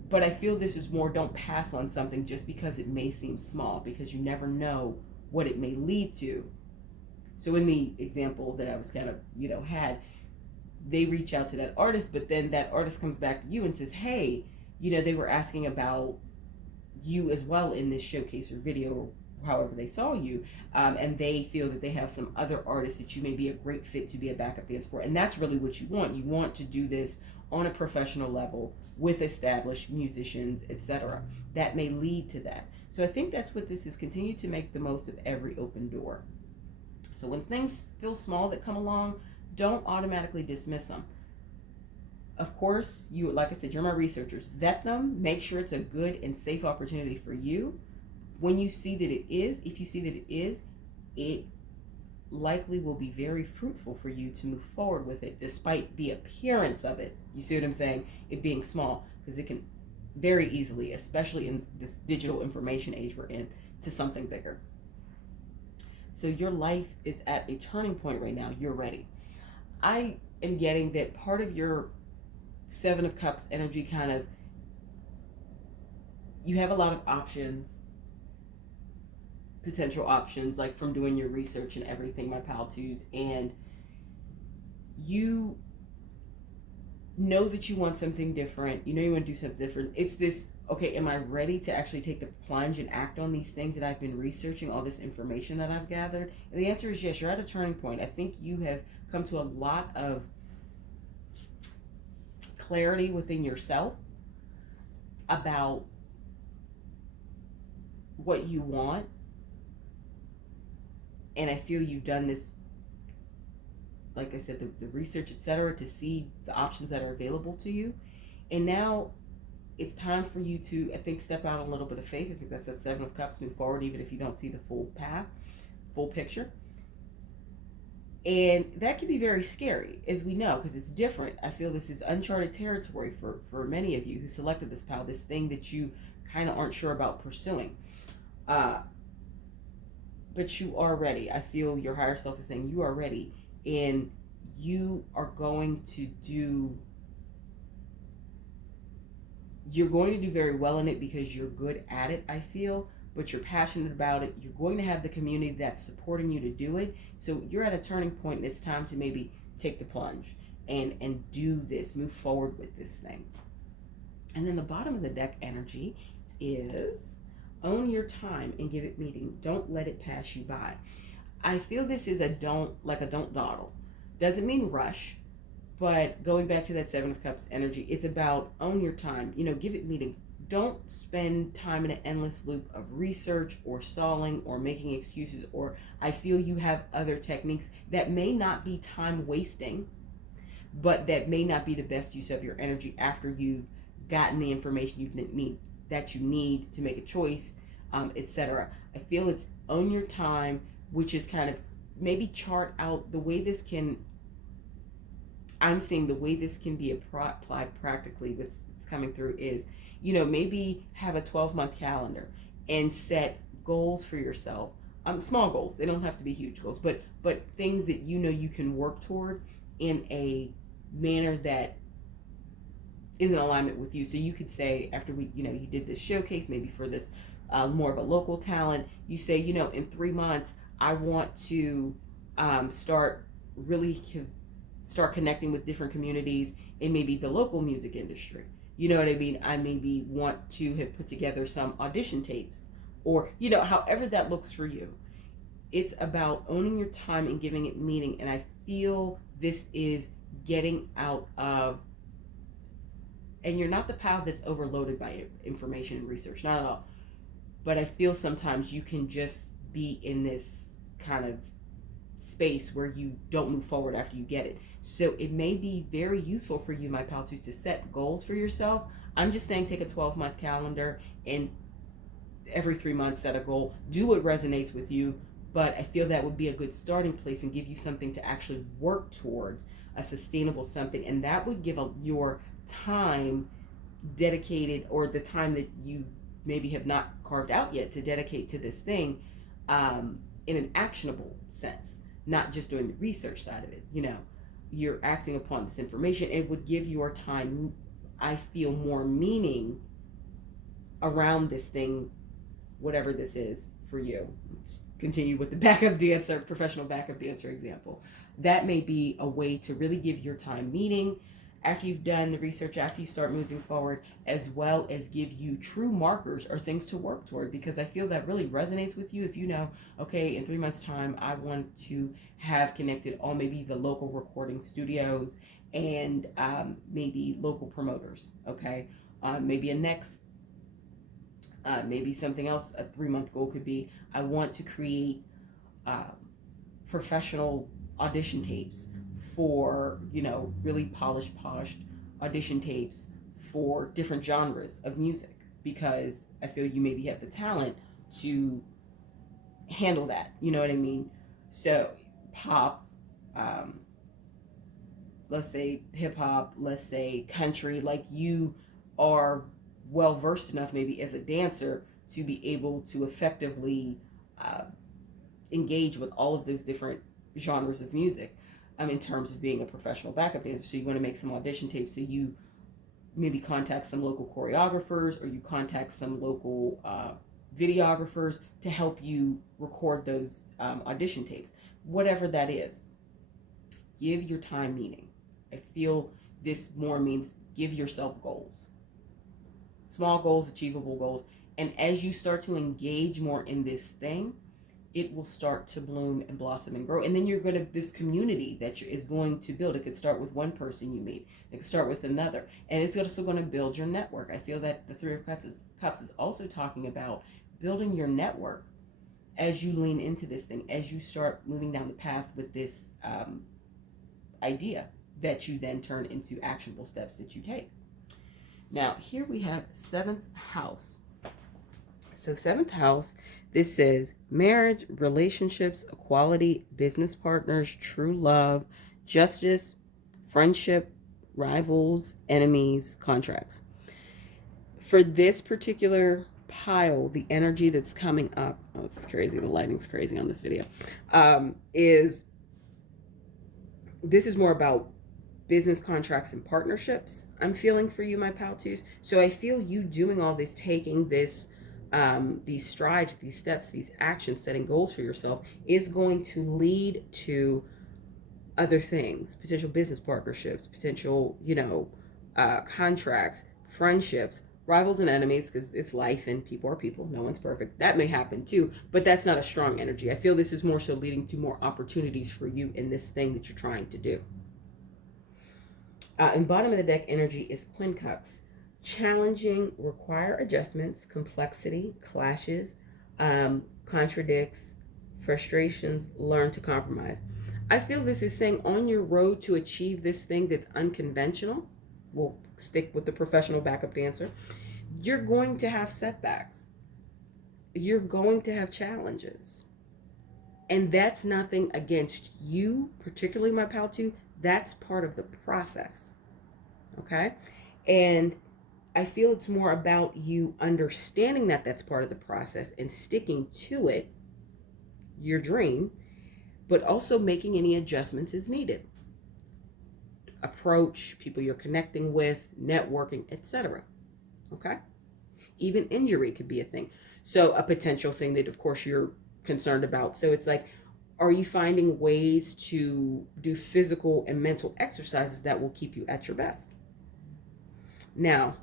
But I feel this is more, don't pass on something just because it may seem small, because you never know what it may lead to. So in the example that I was kind of, you know, had, they reach out to that artist, but then that artist comes back to you and says, hey, you know, they were asking about you as well in this showcase or video, or however they saw you, and they feel that they have some other artists that you may be a great fit to be a backup dancer for. And that's really what you want. You want to do this on a professional level with established musicians, etc. That may lead to that. So I think that's what this is. Continue to make the most of every open door. So when things feel small that come along, don't automatically dismiss them. Of course, you, like I said, you're my researchers. Vet them. Make sure it's a good and safe opportunity for you. When you see that it is, if you see that it is, it likely will be very fruitful for you to move forward with it, despite the appearance of it. You see what I'm saying? It being small, because it can very easily, especially in this digital information age we're in, to something bigger. So your life is at a turning point right now. You're ready. I am getting that part of your Seven of Cups energy kind of, you have a lot of options, potential options, like from doing your research and everything, my pal twos, and you know that you want something different. You know you want to do something different. It's this, okay, am I ready to actually take the plunge and act on these things that I've been researching, all this information that I've gathered? And the answer is yes, you're at a turning point. I think you have come to a lot of clarity within yourself about what you want. And I feel you've done this, like I said, the research, etc., to see the options that are available to you. And now it's time for you to, I think, step out a little bit of faith. I think that's that Seven of Cups, move forward, even if you don't see the full path, full picture. And that can be very scary, as we know, because it's different. I feel this is uncharted territory for many of you who selected this path, this thing that you kind of aren't sure about pursuing. But you are ready. I feel your higher self is saying you are ready, and you are going to do, you're going to do very well in it because you're good at it, I feel, but you're passionate about it. You're going to have the community that's supporting you to do it. So you're at a turning point, and it's time to maybe take the plunge and do this, move forward with this thing. And then the bottom of the deck energy is own your time and give it meaning. Don't let it pass you by. I feel this is a don't dawdle. Doesn't mean rush, but going back to that Seven of Cups energy, it's about own your time. Give it meaning. Don't spend time in an endless loop of research or stalling or making excuses, or I feel you have other techniques that may not be time wasting, but that may not be the best use of your energy after you've gotten the information you need to make a choice, etc. I feel it's own your time, which is kind of maybe chart out the way this can, I'm seeing the way this can be applied practically. What's coming through is, maybe have a 12-month calendar and set goals for yourself. Small goals. They don't have to be huge goals, but things that you can work toward in a manner that is in alignment with you. So you could say, after you did this showcase, maybe for this more of a local talent, you say, in 3 months, I want to start connecting with different communities in maybe the local music industry. You know what I mean? I maybe want to have put together some audition tapes, or, however that looks for you. It's about owning your time and giving it meaning. And I feel this is getting out of, and you're not the pal that's overloaded by information and research, not at all. But I feel sometimes you can just be in this kind of space where you don't move forward after you get it. So it may be very useful for you, my pal, to set goals for yourself. I'm just saying, take a 12-month calendar and every 3 months set a goal. Do what resonates with you, but I feel that would be a good starting place and give you something to actually work towards, a sustainable something, and that would give your time dedicated, or the time that you maybe have not carved out yet to dedicate to this thing, in an actionable sense, not just doing the research side of it. You're acting upon this information. It would give your time, I feel, more meaning around this thing, whatever this is for you. Let's continue with the backup dancer, professional backup dancer example. That may be a way to really give your time meaning after you've done the research, after you start moving forward, as well as give you true markers or things to work toward, because I feel that really resonates with you. If you know, okay, in 3 months' time, I want to have connected all maybe the local recording studios and maybe local promoters, okay? Maybe maybe something else, a 3-month goal could be, I want to create professional audition tapes for, really polished audition tapes for different genres of music, because I feel you maybe have the talent to handle that. You know what I mean? So pop, let's say hip hop, let's say country, like you are well versed enough maybe as a dancer to be able to effectively uh, engage with all of those different genres of music, in terms of being a professional backup dancer. So you want to make some audition tapes. So you maybe contact some local choreographers, or you contact some local videographers to help you record those audition tapes. Whatever that is, give your time meaning. I feel this more means give yourself goals. Small goals, achievable goals. And as you start to engage more in this thing, it will start to bloom and blossom and grow. And then you're going to, this community that is going to build. It could start with one person you meet. It could start with another. And it's also going to build your network. I feel that the Three of Cups is also talking about building your network as you lean into this thing, as you start moving down the path with this idea that you then turn into actionable steps that you take. Now, here we have 7th house. So 7th house, this says marriage, relationships, equality, business partners, true love, justice, friendship, rivals, enemies, contracts. For this particular pile, the energy that's coming up, oh, it's crazy, the lighting's crazy on this video, is this is more about business contracts and partnerships. I'm feeling for you, my pal twos. So I feel you doing all this, taking this, these strides, these steps, these actions, setting goals for yourself is going to lead to other things, potential business partnerships, potential, contracts, friendships, rivals and enemies, because it's life and people are people. No one's perfect. That may happen too, but that's not a strong energy. I feel this is more so leading to more opportunities for you in this thing that you're trying to do. And bottom of the deck energy is Queen Cups. Challenging, require adjustments, complexity, clashes, contradicts, frustrations, learn to compromise. I feel this is saying on your road to achieve this thing that's unconventional, we'll stick with the professional backup dancer, you're going to have setbacks. You're going to have challenges. And that's nothing against you, particularly my pal too. That's part of the process. Okay? And I feel it's more about you understanding that that's part of the process and sticking to it, your dream, but also making any adjustments as needed. Approach, people you're connecting with, networking, etc. Okay? Even injury could be a thing. So a potential thing that, of course, you're concerned about. So it's like, are you finding ways to do physical and mental exercises that will keep you at your best? Now,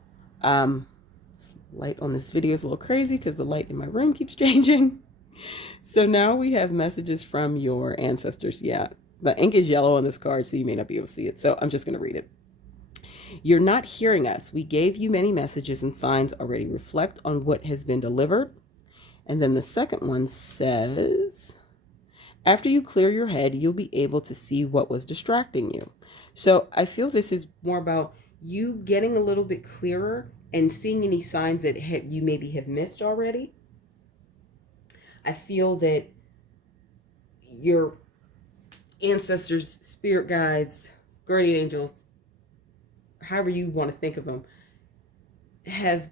light on this video is a little crazy because the light in my room keeps changing. So now we have messages from your ancestors. Yeah, the ink is yellow on this card, so you may not be able to see it. So I'm just going to read it. You're not hearing us. We gave you many messages and signs already. Reflect on what has been delivered. And then the second one says, after you clear your head, you'll be able to see what was distracting you. So I feel this is more about you getting a little bit clearer and seeing any signs that you maybe have missed already. I feel that your ancestors, spirit guides, guardian angels, however you want to think of them, have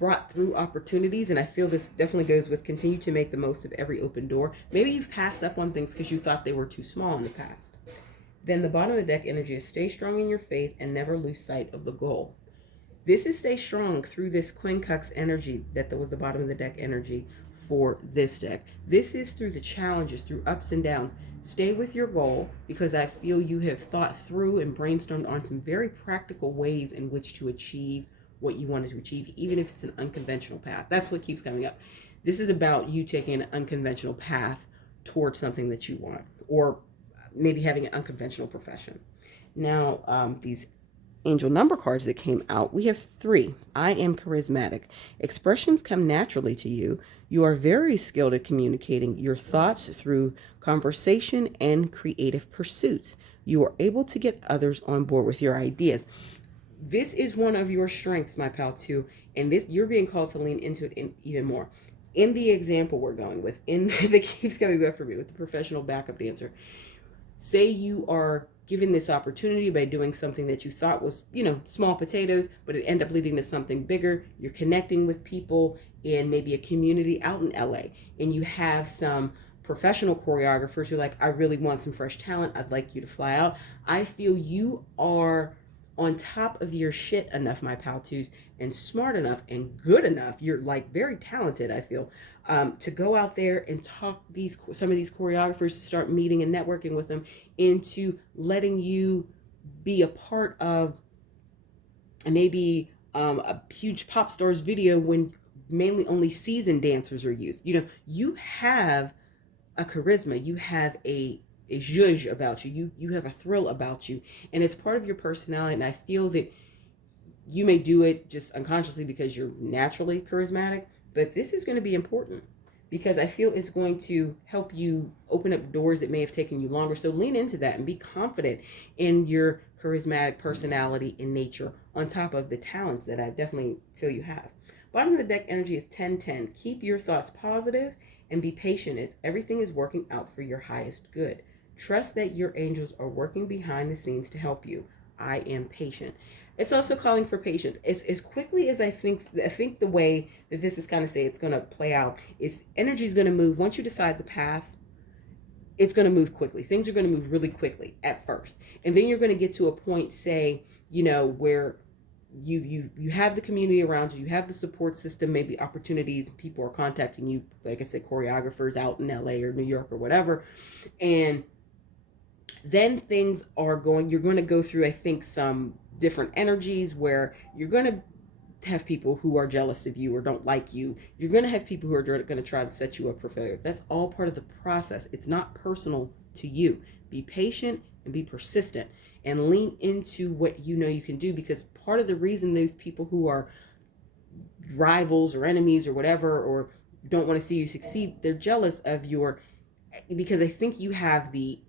brought through opportunities. And I feel this definitely goes with continue to make the most of every open door. Maybe you've passed up on things because you thought they were too small in the past. Then the bottom of the deck energy is stay strong in your faith and never lose sight of the goal. This is stay strong through this Queen Cups energy that was the bottom of the deck energy for this deck. This is through the challenges, through ups and downs. Stay with your goal, because I feel you have thought through and brainstormed on some very practical ways in which to achieve what you wanted to achieve, even if it's an unconventional path. That's what keeps coming up. This is about you taking an unconventional path towards something that you want, or maybe having an unconventional profession. Now, these angel number cards that came out, we have 3. I am charismatic. Expressions come naturally to you. You are very skilled at communicating your thoughts through conversation and creative pursuits. You are able to get others on board with your ideas. This is one of your strengths, my pal, too. And this, you're being called to lean into it even more. in the example we're going with, in that keeps coming up for me with the professional backup dancer, say you are given this opportunity by doing something that you thought was, small potatoes, but it ended up leading to something bigger. You're connecting with people in maybe a community out in LA, and you have some professional choreographers who are like, I really want some fresh talent. I'd like you to fly out. I feel you are on top of your shit enough, my pal twos, and smart enough and good enough. You're like very talented, I feel, to go out there and talk some of these choreographers, to start meeting and networking with them, into letting you be a part of maybe a huge pop star's video when mainly only seasoned dancers are used. You have a charisma, you have a zhuzh about you. You have a thrill about you, and it's part of your personality. And I feel that you may do it just unconsciously because you're naturally charismatic, but this is going to be important because I feel it's going to help you open up doors that may have taken you longer. So lean into that and be confident in your charismatic personality and nature, on top of the talents that I definitely feel you have. Bottom of the deck energy is 10-10. Keep your thoughts positive and be patient as everything is working out for your highest good. Trust that your angels are working behind the scenes to help you. I am patient. It's also calling for patience. As quickly as I think the way that this is kind of say it's going to play out is energy is going to move. Once you decide the path, it's going to move quickly. Things are going to move really quickly at first. And then you're going to get to a point, say, where you have the community around you, you have the support system, maybe opportunities, people are contacting you, like I said, choreographers out in LA or New York or whatever. And then you're going to go through, I think, some different energies where you're going to have people who are jealous of you or don't like you. You're going to have people who are going to try to set you up for failure. That's all part of the process. It's not personal to you. Be patient and be persistent and lean into what you can do, because part of the reason those people who are rivals or enemies or whatever, or don't want to see you succeed, they're jealous of because I think you have the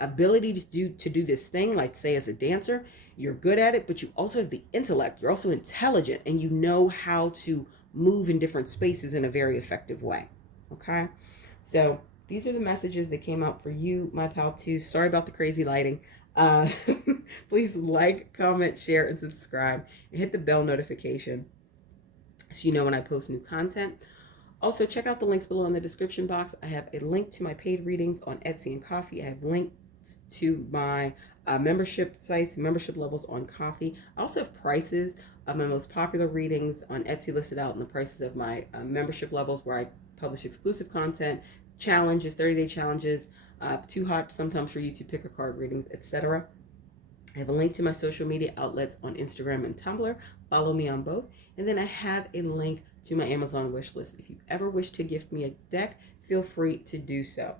ability to do this thing, like say as a dancer, you're good at it, but you also have the intellect, you're also intelligent, and you know how to move in different spaces in a very effective way. Okay, so these are the messages that came out for you, my pal too. Sorry about the crazy lighting. uh Please like, comment, share, and subscribe, and hit the bell notification so you know when I post new content. Also, check out the links below in the description box. I have a link to my paid readings on Etsy and Coffee. I have links to my membership sites, membership levels on Coffee. I also have prices of my most popular readings on Etsy listed out, and the prices of my membership levels, where I publish exclusive content, challenges, 30-day challenges, too hot sometimes for you to pick a card readings, etc. I have a link to my social media outlets on Instagram and Tumblr. Follow me on both. And then I have a link to my Amazon wish list. If you ever wish to gift me a deck, feel free to do so.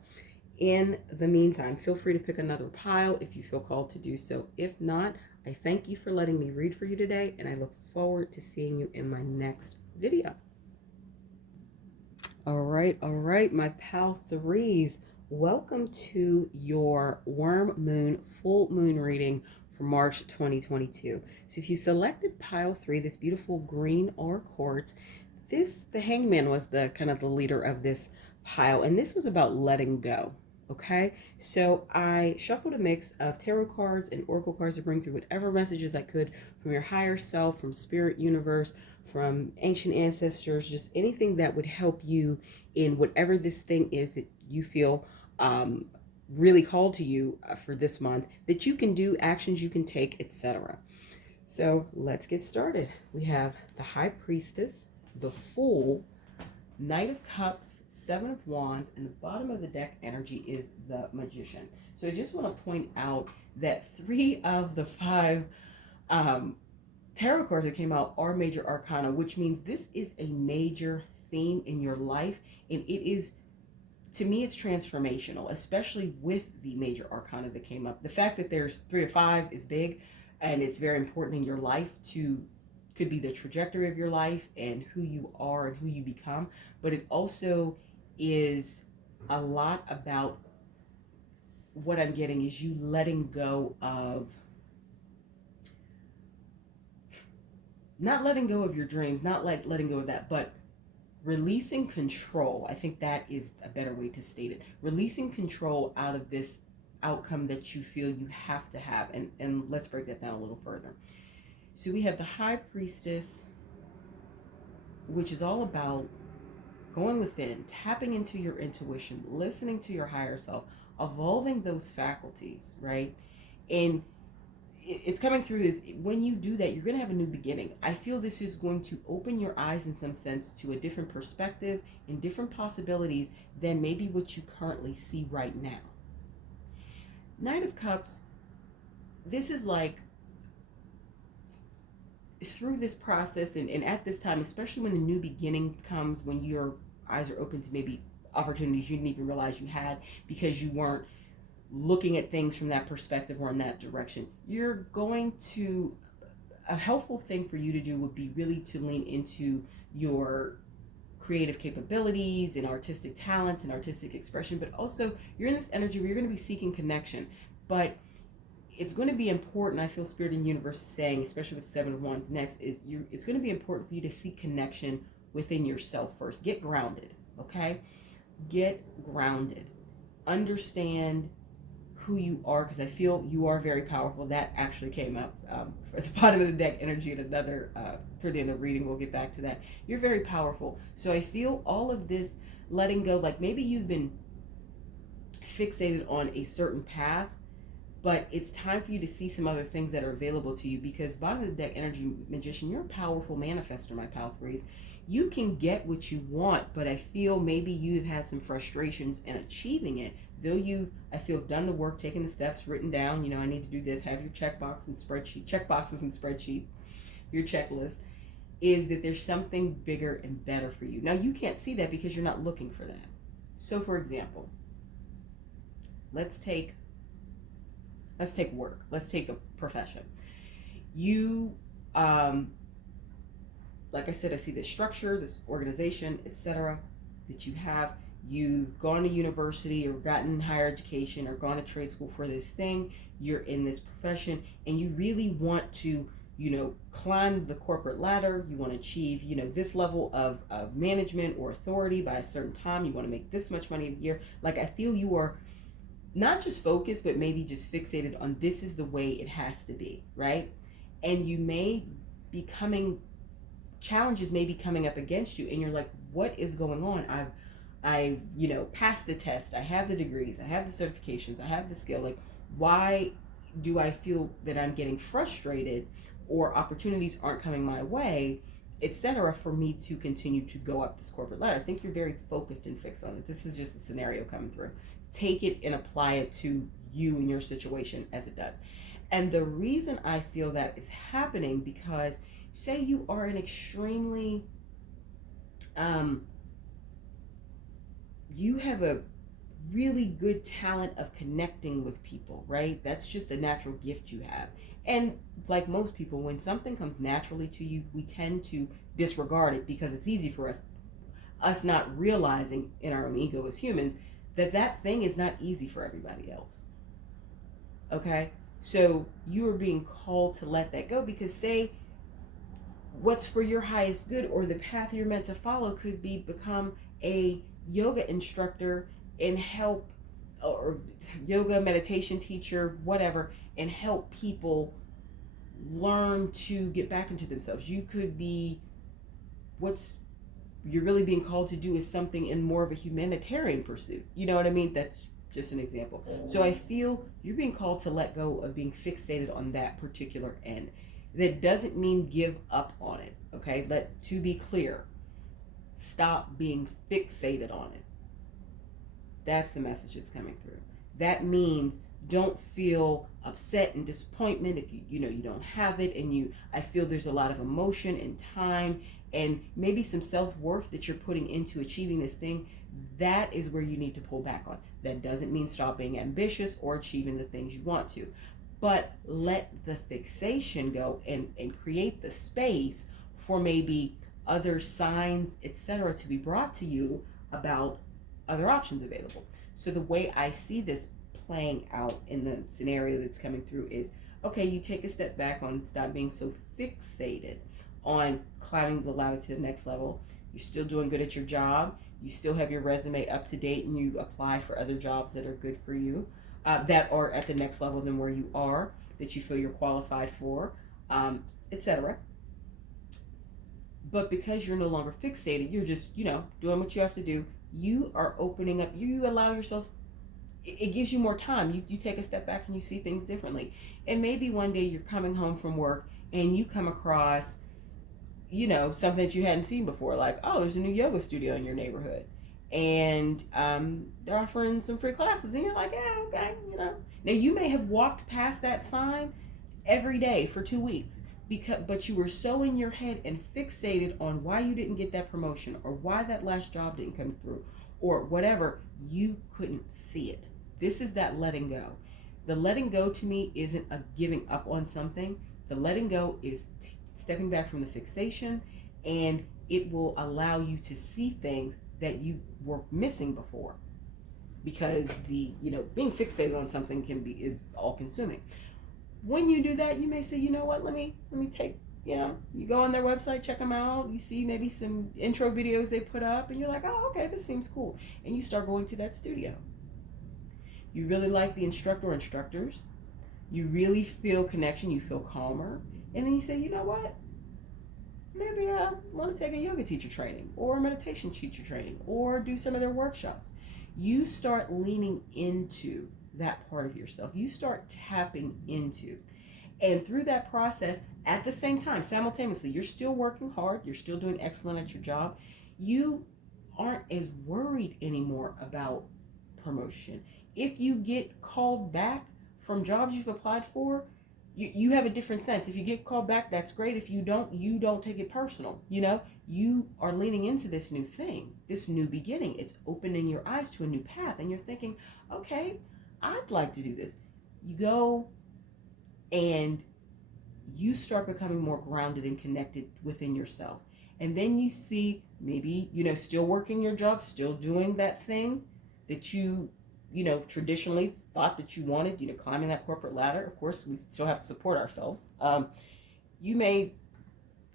In the meantime, feel free to pick another pile if you feel called to do so. If not, I thank you for letting me read for you today, and I look forward to seeing you in my next video. All right, my pal threes. Welcome to your worm moon full moon reading for March 2022. So if you selected pile 3, this beautiful green or quartz, the hangman was the kind of the leader of this pile, and this was about letting go. Okay, so I shuffled a mix of tarot cards and oracle cards to bring through whatever messages I could from your higher self, from spirit universe, from ancient ancestors, just anything that would help you in whatever this thing is that you feel really called to you for this month, that you can do, actions you can take, etc. So let's get started. We have the High Priestess, the Fool, Knight of Cups, Seven of Wands, and the bottom of the deck energy is the Magician. So I just want to point out that 3 of the 5 tarot cards that came out are major arcana, which means this is a major theme in your life, and it is, to me, it's transformational, especially with the major arcana that came up. The fact that there's 3 of 5 is big, and it's very important in your life could be the trajectory of your life and who you are and who you become, but it also is a lot about, what I'm getting is you letting go of, not letting go of your dreams, not like letting go of that, but releasing control. I think that is a better way to state it. Releasing control out of this outcome that you feel you have to have. And let's break that down a little further. So we have the High Priestess, which is all about going within, tapping into your intuition, listening to your higher self, evolving those faculties, right? And it's coming through is when you do that, you're going to have a new beginning. I feel this is going to open your eyes in some sense to a different perspective and different possibilities than maybe what you currently see right now. Knight of Cups, this is like through this process and at this time, especially when the new beginning comes, when your eyes are open to maybe opportunities you didn't even realize you had because you weren't looking at things from that perspective or in that direction, you're going to, a helpful thing for you to do would be really to lean into your creative capabilities and artistic talents and artistic expression, but also you're in this energy where you're going to be seeking connection. But it's going to be important, I feel Spirit and Universe is saying, especially with Seven of Wands next, is it's going to be important for you to seek connection within yourself first. Get grounded, okay? Get grounded. Understand who you are, because I feel you are very powerful. That actually came up for the bottom of the deck energy in another, toward the end of the reading, we'll get back to that. You're very powerful. So I feel all of this letting go, like maybe you've been fixated on a certain path, but it's time for you to see some other things that are available to you, because bottom of the deck energy Magician, you're a powerful manifestor, my pal threes. You can get what you want, but I feel maybe you've had some frustrations in achieving it. Though you, I feel, done the work, taken the steps, written down, you know, I need to do this, have your checkboxes and spreadsheet, your checklist, is that there's something bigger and better for you. Now, you can't see that because you're not looking for that. So, for example, let's take work. Let's take a profession. You, like I said, I see this structure, this organization, etc. that you have. You've gone to university or gotten higher education or gone to trade school for this thing. You're in this profession and you really want to, you know, climb the corporate ladder. You want to achieve, you know, this level of management or authority by a certain time. You want to make this much money a year. Like, I feel you are not just focused, but maybe just fixated on this is the way it has to be, right? And you may be challenges may be coming up against you and you're like, what is going on? I've, you know, passed the test. I have the degrees. I have the certifications. I have the skill. Like, why do I feel that I'm getting frustrated or opportunities aren't coming my way, etc., for me to continue to go up this corporate ladder? I think you're very focused and fixed on it. This is just a scenario coming through. Take it and apply it to you and your situation as it does. And the reason I feel that is happening, because say you are an extremely, you have a really good talent of connecting with people, right? That's just a natural gift you have. And like most people, when something comes naturally to you, we tend to disregard it because it's easy for us not realizing in our own ego as humans that thing is not easy for everybody else. Okay? So you are being called to let that go, because say what's for your highest good or the path you're meant to follow could be become a yoga instructor and help, or yoga meditation teacher, whatever, and help people learn to get back into themselves. You could be, what's you're really being called to do is something in more of a humanitarian pursuit. You know what I mean? That's just an example. So I feel you're being called to let go of being fixated on that particular end. That doesn't mean give up on it, okay? To be clear, stop being fixated on it. That's the message that's coming through. That means don't feel upset and disappointment if you know you don't have it, and I feel there's a lot of emotion and time and maybe some self-worth that you're putting into achieving this thing. That is where you need to pull back on. That doesn't mean stop being ambitious or achieving the things you want to, but let the fixation go and create the space for maybe other signs, etc., to be brought to you about other options available. So the way I see this playing out in the scenario that's coming through is, okay, you take a step back on stop being so fixated on climbing the ladder to the next level. You're still doing good at your job. You still have your resume up to date, and you apply for other jobs that are good for you, that are at the next level than where you are, that you feel you're qualified for, etc. But because you're no longer fixated, you're just, doing what you have to do. You are opening up. You allow yourself. It gives you more time. You take a step back and you see things differently. And maybe one day you're coming home from work and you come across, something that you hadn't seen before. Like, oh, there's a new yoga studio in your neighborhood, and they're offering some free classes, and you're like, yeah, okay. Now you may have walked past that sign every day for 2 weeks, but you were so in your head and fixated on why you didn't get that promotion, or why that last job didn't come through, or whatever, you couldn't see it. This is that letting go. The letting go to me isn't a giving up on something. The letting go is stepping back from the fixation, and it will allow you to see things that you were missing before, because being fixated on something is all consuming. When you do that, you may say, you know what, let me take, you go on their website, check them out, you see maybe some intro videos they put up, and you're like, oh, okay, this seems cool. And you start going to that studio. You really like the instructor or instructors. You really feel connection, you feel calmer. And then you say, you know what, maybe I want to take a yoga teacher training, or a meditation teacher training, or do some of their workshops. You start leaning into that part of yourself. You start tapping into. And through that process, at the same time, simultaneously, you're still working hard. You're still doing excellent at your job. You aren't as worried anymore about promotion. If you get called back from jobs you've applied for, you have a different sense. If you get called back, that's great. If you don't take it personal. You are leaning into this new thing, this new beginning. It's opening your eyes to a new path, and you're thinking, okay, I'd like to do this. You go and you start becoming more grounded and connected within yourself. And then you see maybe, still working your job, still doing that thing that you traditionally thought that you wanted, climbing that corporate ladder. Of course, we still have to support ourselves. You may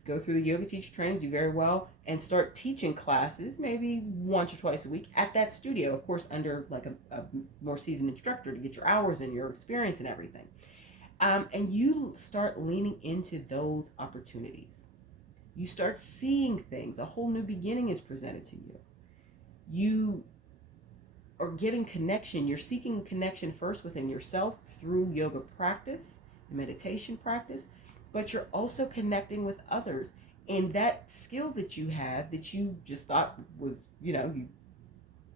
go through the yoga teacher training, do very well, and start teaching classes maybe once or twice a week at that studio, of course, under like a more seasoned instructor to get your hours and your experience and everything. And you start leaning into those opportunities. You start seeing things. A whole new beginning is presented to you. You are getting connection. You're seeking connection first within yourself through yoga practice, meditation practice, but you're also connecting with others. And that skill that you have, that you just thought was,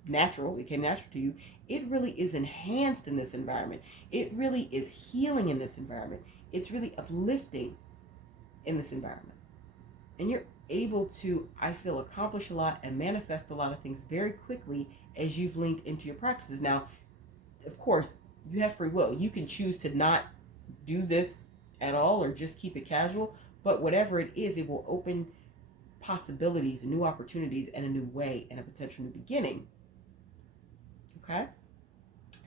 natural, it came natural to you, it really is enhanced in this environment. It really is healing in this environment. It's really uplifting in this environment. And you're able to, I feel, accomplish a lot and manifest a lot of things very quickly as you've leaned into your practices. Now, of course, you have free will. You can choose to not do this at all or just keep it casual, but whatever it is, it will open possibilities, new opportunities, and a new way and a potential new beginning. Okay?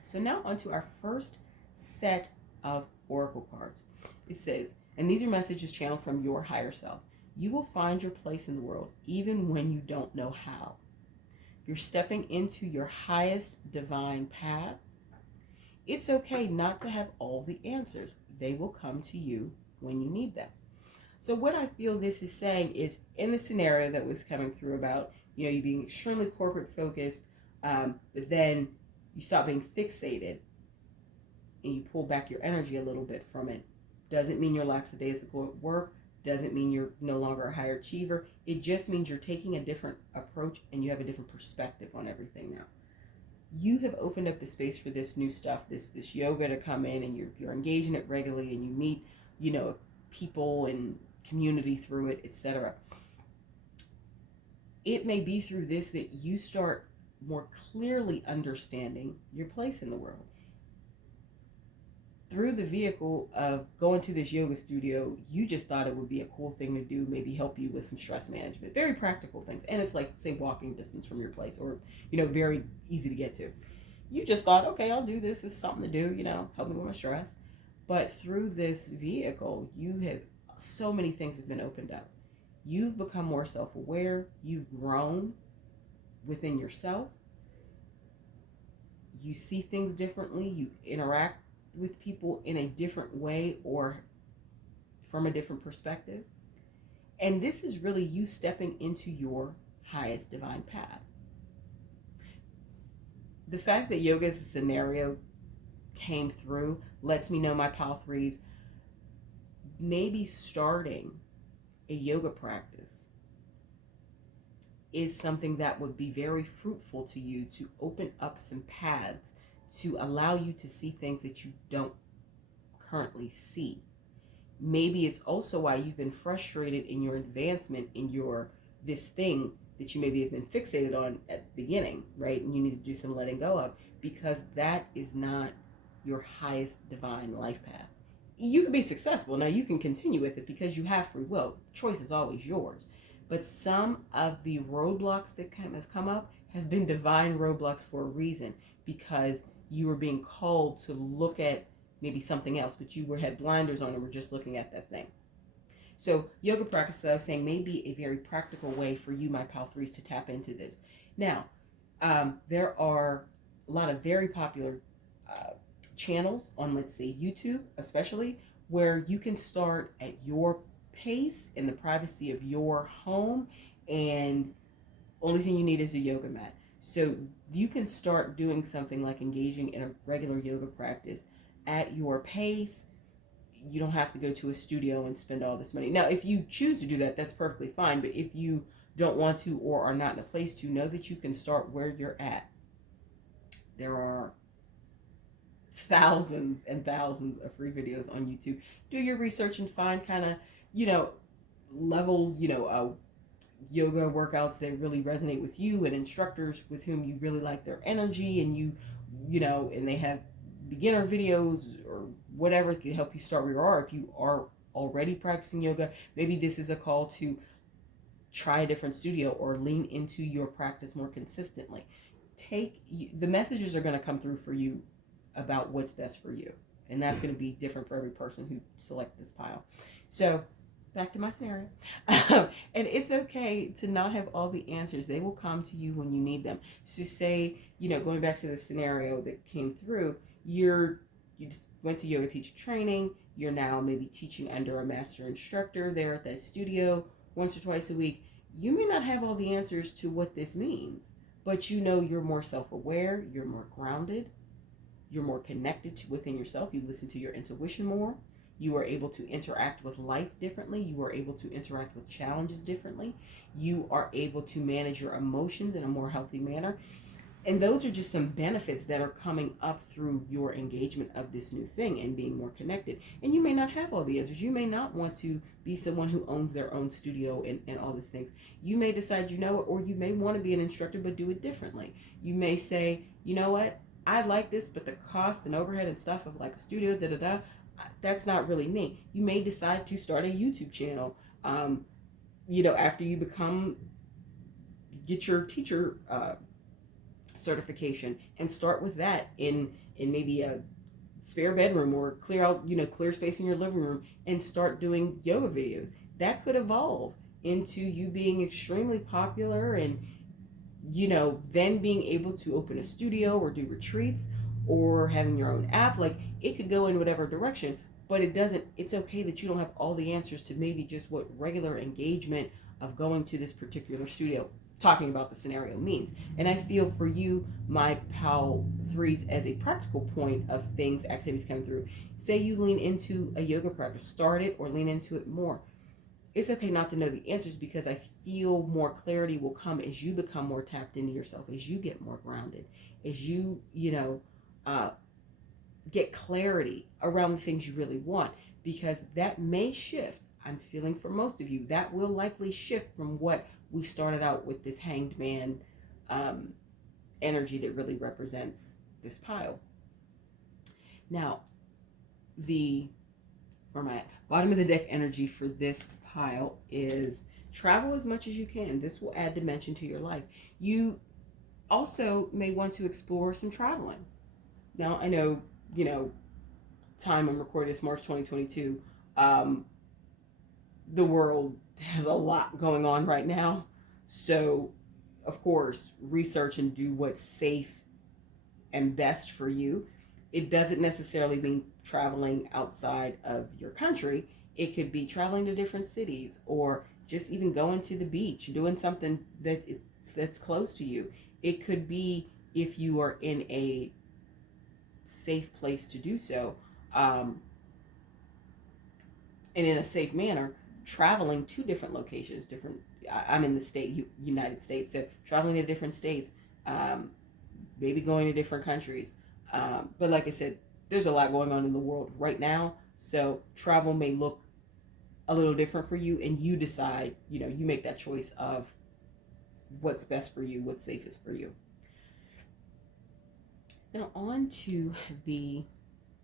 So now onto our first set of oracle cards. It says, and these are messages channeled from your higher self. You will find your place in the world even when you don't know how. You're stepping into your highest divine path. It's okay not to have all the answers. They will come to you when you need them. So what I feel this is saying is, in the scenario that was coming through about, you being extremely corporate focused, but then you stop being fixated and you pull back your energy a little bit from it. Doesn't mean you're lackadaisical at work. Doesn't mean you're no longer a higher achiever. It just means you're taking a different approach and you have a different perspective on everything now. You have opened up the space for this new stuff, this yoga to come in, and you're engaging it regularly, and you meet, people and community through it, etc. It may be through this that you start more clearly understanding your place in the world. Through the vehicle of going to this yoga studio, you just thought it would be a cool thing to do, maybe help you with some stress management, very practical things. And it's like, say, walking distance from your place, or, very easy to get to. You just thought, okay, I'll do this. It's something to do, help me with my stress. But through this vehicle, so many things have been opened up. you've become more self-aware, you've grown within yourself, you see things differently, you interact with people in a different way or from a different perspective. And this is really you stepping into your highest divine path. The fact that yoga as a scenario came through lets me know my pile threes maybe starting a yoga practice is something that would be very fruitful to you, to open up some paths to allow you to see things that you don't currently see. Maybe it's also why you've been frustrated in your advancement in your this thing that you maybe have been fixated on at the beginning, right? And you need to do some letting go of, because that is not your highest divine life path. You can be successful. Now you can continue with it because you have free will. Choice is always yours. But some of the roadblocks that have come up have been divine roadblocks for a reason, because you were being called to look at maybe something else, but you had blinders on and were just looking at that thing. So yoga practice, I was saying, may be a very practical way for you, my pile threes, to tap into this. Now, there are a lot of very popular channels on, let's say, YouTube, especially, where you can start at your pace in the privacy of your home, and only thing you need is a yoga mat. So you can start doing something like engaging in a regular yoga practice at your pace. You don't have to go to a studio and spend all this money. Now, if you choose to do that, that's perfectly fine. But if you don't want to or are not in a place to, know that you can start where you're at. There are thousands and thousands of free videos on YouTube. Do your research and find kind of, levels, yoga workouts that really resonate with you, and instructors with whom you really like their energy, and and they have beginner videos or whatever to help you start where you are. If you are already practicing yoga, maybe this is a call to try a different studio or lean into your practice more consistently. The messages are going to come through for you about what's best for you, and that's going to be different for every person who select this pile. So back to my scenario. And it's okay to not have all the answers. They will come to you when you need them. So say, going back to the scenario that came through, you just went to yoga teacher training. You're now maybe teaching under a master instructor there at that studio once or twice a week. You may not have all the answers to what this means, but you're more self-aware, you're more grounded, you're more connected to within yourself. You listen to your intuition more. You are able to interact with life differently. You are able to interact with challenges differently. You are able to manage your emotions in a more healthy manner. And those are just some benefits that are coming up through your engagement of this new thing and being more connected. And you may not have all the answers. You may not want to be someone who owns their own studio and all these things. You may decide, or you may want to be an instructor but do it differently. You may say, I like this, but the cost and overhead and stuff of like a studio, that's not really me. You may decide to start a YouTube channel, after you get your teacher certification, and start with that in maybe a spare bedroom, or clear out, clear space in your living room, and start doing yoga videos. That could evolve into you being extremely popular, and then being able to open a studio or do retreats or having your own app. Like, it could go in whatever direction, but it's okay that you don't have all the answers to maybe just what regular engagement of going to this particular studio, talking about the scenario, means. And I feel for you, my pal threes, as a practical point of things, activities coming through, say you lean into a yoga practice, start it or lean into it more. It's okay not to know the answers, because I feel more clarity will come as you become more tapped into yourself, as you get more grounded, as you, get clarity around the things you really want, because that may shift. I'm feeling for most of you, that will likely shift from what we started out with, this hanged man energy that really represents this pile. Now, where am I at? Bottom of the deck energy for this pile is travel as much as you can. This will add dimension to your life. You also may want to explore some traveling. Now, I know, time I'm recording this, March 2022, the world has a lot going on right now. So, of course, research and do what's safe and best for you. It doesn't necessarily mean traveling outside of your country. It could be traveling to different cities, or just even going to the beach, doing something that's close to you. It could be, if you are in a safe place to do so, um, and in a safe manner, traveling to different locations, different. I'm in the United States, so traveling to different states, um, maybe going to different countries. But like I said, there's a lot going on in the world right now, so travel may look a little different for you, and you decide. You make that choice of what's best for you, what's safest for you. Now on to the.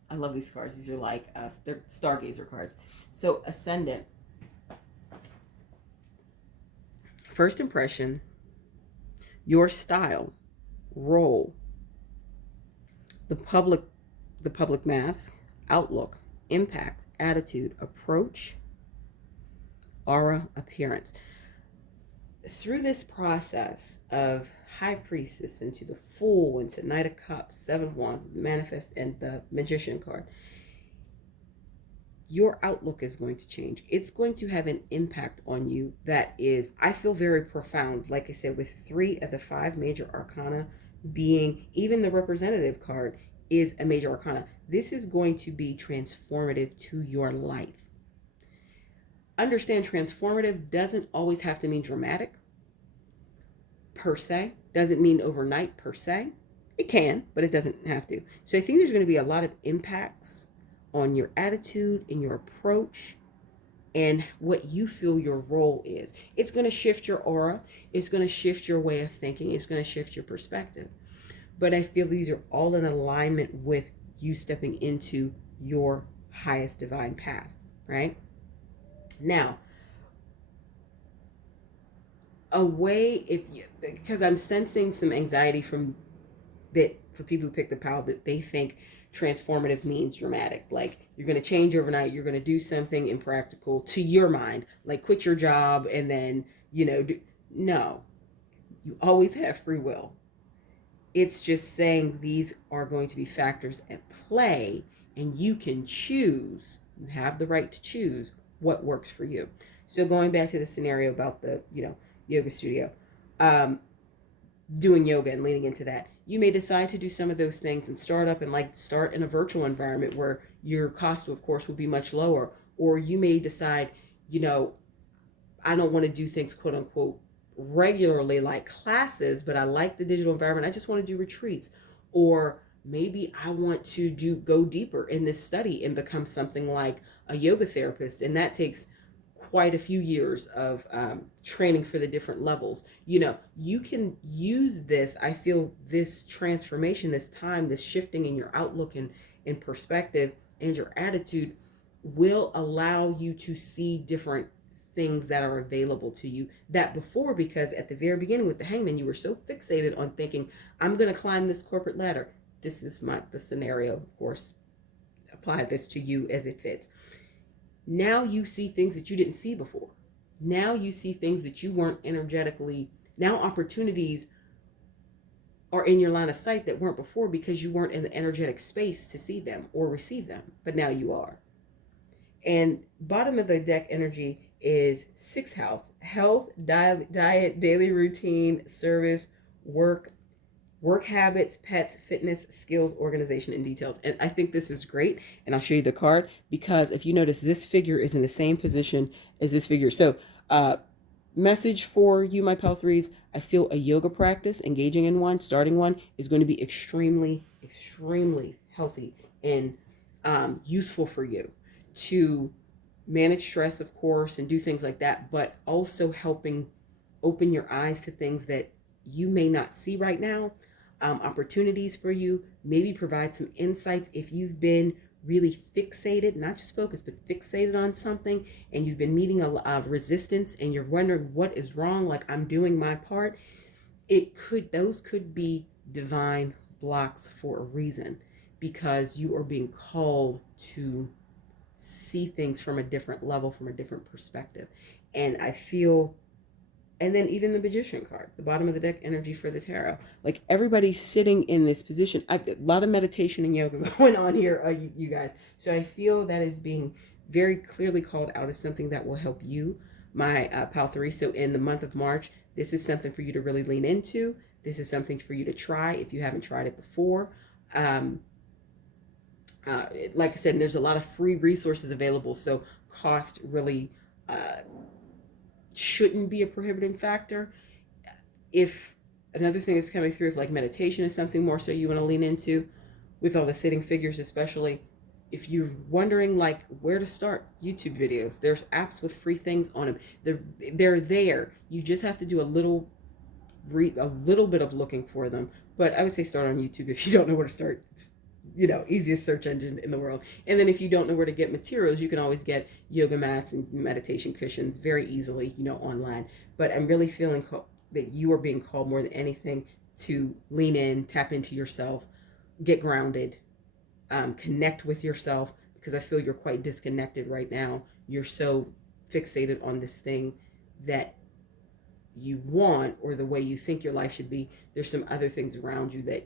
I love these cards. These are like they're stargazer cards. So ascendant. First impression, your style, role, the public mask, outlook, impact, attitude, approach, aura, appearance. Through this process of High Priestess into the Fool, into Knight of Cups, Seven of Wands, Manifest, and the Magician card, your outlook is going to change. It's going to have an impact on you that is, I feel, very profound. Like I said, with 3 of the 5 major arcana being, even the representative card is a major arcana. This is going to be transformative to your life. Understand, transformative doesn't always have to mean dramatic per se. Doesn't mean overnight per se. It can, but it doesn't have to. So I think there's going to be a lot of impacts on your attitude and your approach and what you feel your role is. It's going to shift your aura. It's going to shift your way of thinking. It's going to shift your perspective. But I feel these are all in alignment with you stepping into your highest divine path, right? Now, because I'm sensing some anxiety for people who pick the pile, that they think transformative means dramatic. Like, you're going to change overnight. You're going to do something impractical to your mind, like quit your job and then, no, you always have free will. It's just saying these are going to be factors at play, and you can choose. You have the right to choose what works for you. So going back to the scenario about the, yoga studio, doing yoga and leaning into that, you may decide to do some of those things and start in a virtual environment where your cost, of course, will be much lower. Or you may decide, I don't want to do things, quote unquote, regularly like classes, but I like the digital environment. I just want to do retreats. Or maybe I want to go deeper in this study and become something like a yoga therapist. And that takes quite a few years of training for the different levels. You can use this. I feel this transformation, this time, this shifting in your outlook and in perspective and your attitude will allow you to see different things that are available to you that before, because at the very beginning with the Hangman, you were so fixated on thinking, I'm going to climb this corporate ladder. This is the scenario, of course. Apply this to you as it fits. Now you see things that you didn't see before. Now you see things that you weren't energetically. Now opportunities are in your line of sight that weren't before because you weren't in the energetic space to see them or receive them. But now you are. And bottom of the deck energy is 6th house: health, diet, daily routine, service, work habits, pets, fitness, skills, organization, and details. And I think this is great. And I'll show you the card, because if you notice, this figure is in the same position as this figure. So message for you, my Pal 3s, I feel a yoga practice, engaging in one, starting one, is going to be extremely, extremely healthy and useful for you to manage stress, of course, and do things like that, but also helping open your eyes to things that you may not see right now. Opportunities for you, maybe provide some insights if you've been really fixated, not just focused, but fixated on something, and you've been meeting a lot of resistance and you're wondering what is wrong, like I'm doing my part. Those could be divine blocks for a reason, because you are being called to see things from a different level, from a different perspective. And I feel, and then even the magician card, the bottom of the deck energy for the tarot, like everybody's sitting in this position. A lot of meditation and yoga going on here, you guys. So I feel that is being very clearly called out as something that will help you, my pal 3. So in the month of March, this is something for you to really lean into. This is something for you to try if you haven't tried it before. Like I said, there's a lot of free resources available, so cost really shouldn't be a prohibiting factor. If another thing is coming through, if like meditation is something more so you want to lean into, with all the sitting figures especially, if you're wondering like where to start, YouTube videos, there's apps with free things on them. They're there. You just have to do a little bit of looking for them. But I would say start on YouTube if you don't know where to start. It's, easiest search engine in the world. And then if you don't know where to get materials, you can always get yoga mats and meditation cushions very easily, online. But I'm really feeling that you are being called more than anything to lean in, tap into yourself, get grounded, connect with yourself, because I feel you're quite disconnected right now. You're so fixated on this thing that you want, or the way you think your life should be. There's some other things around you that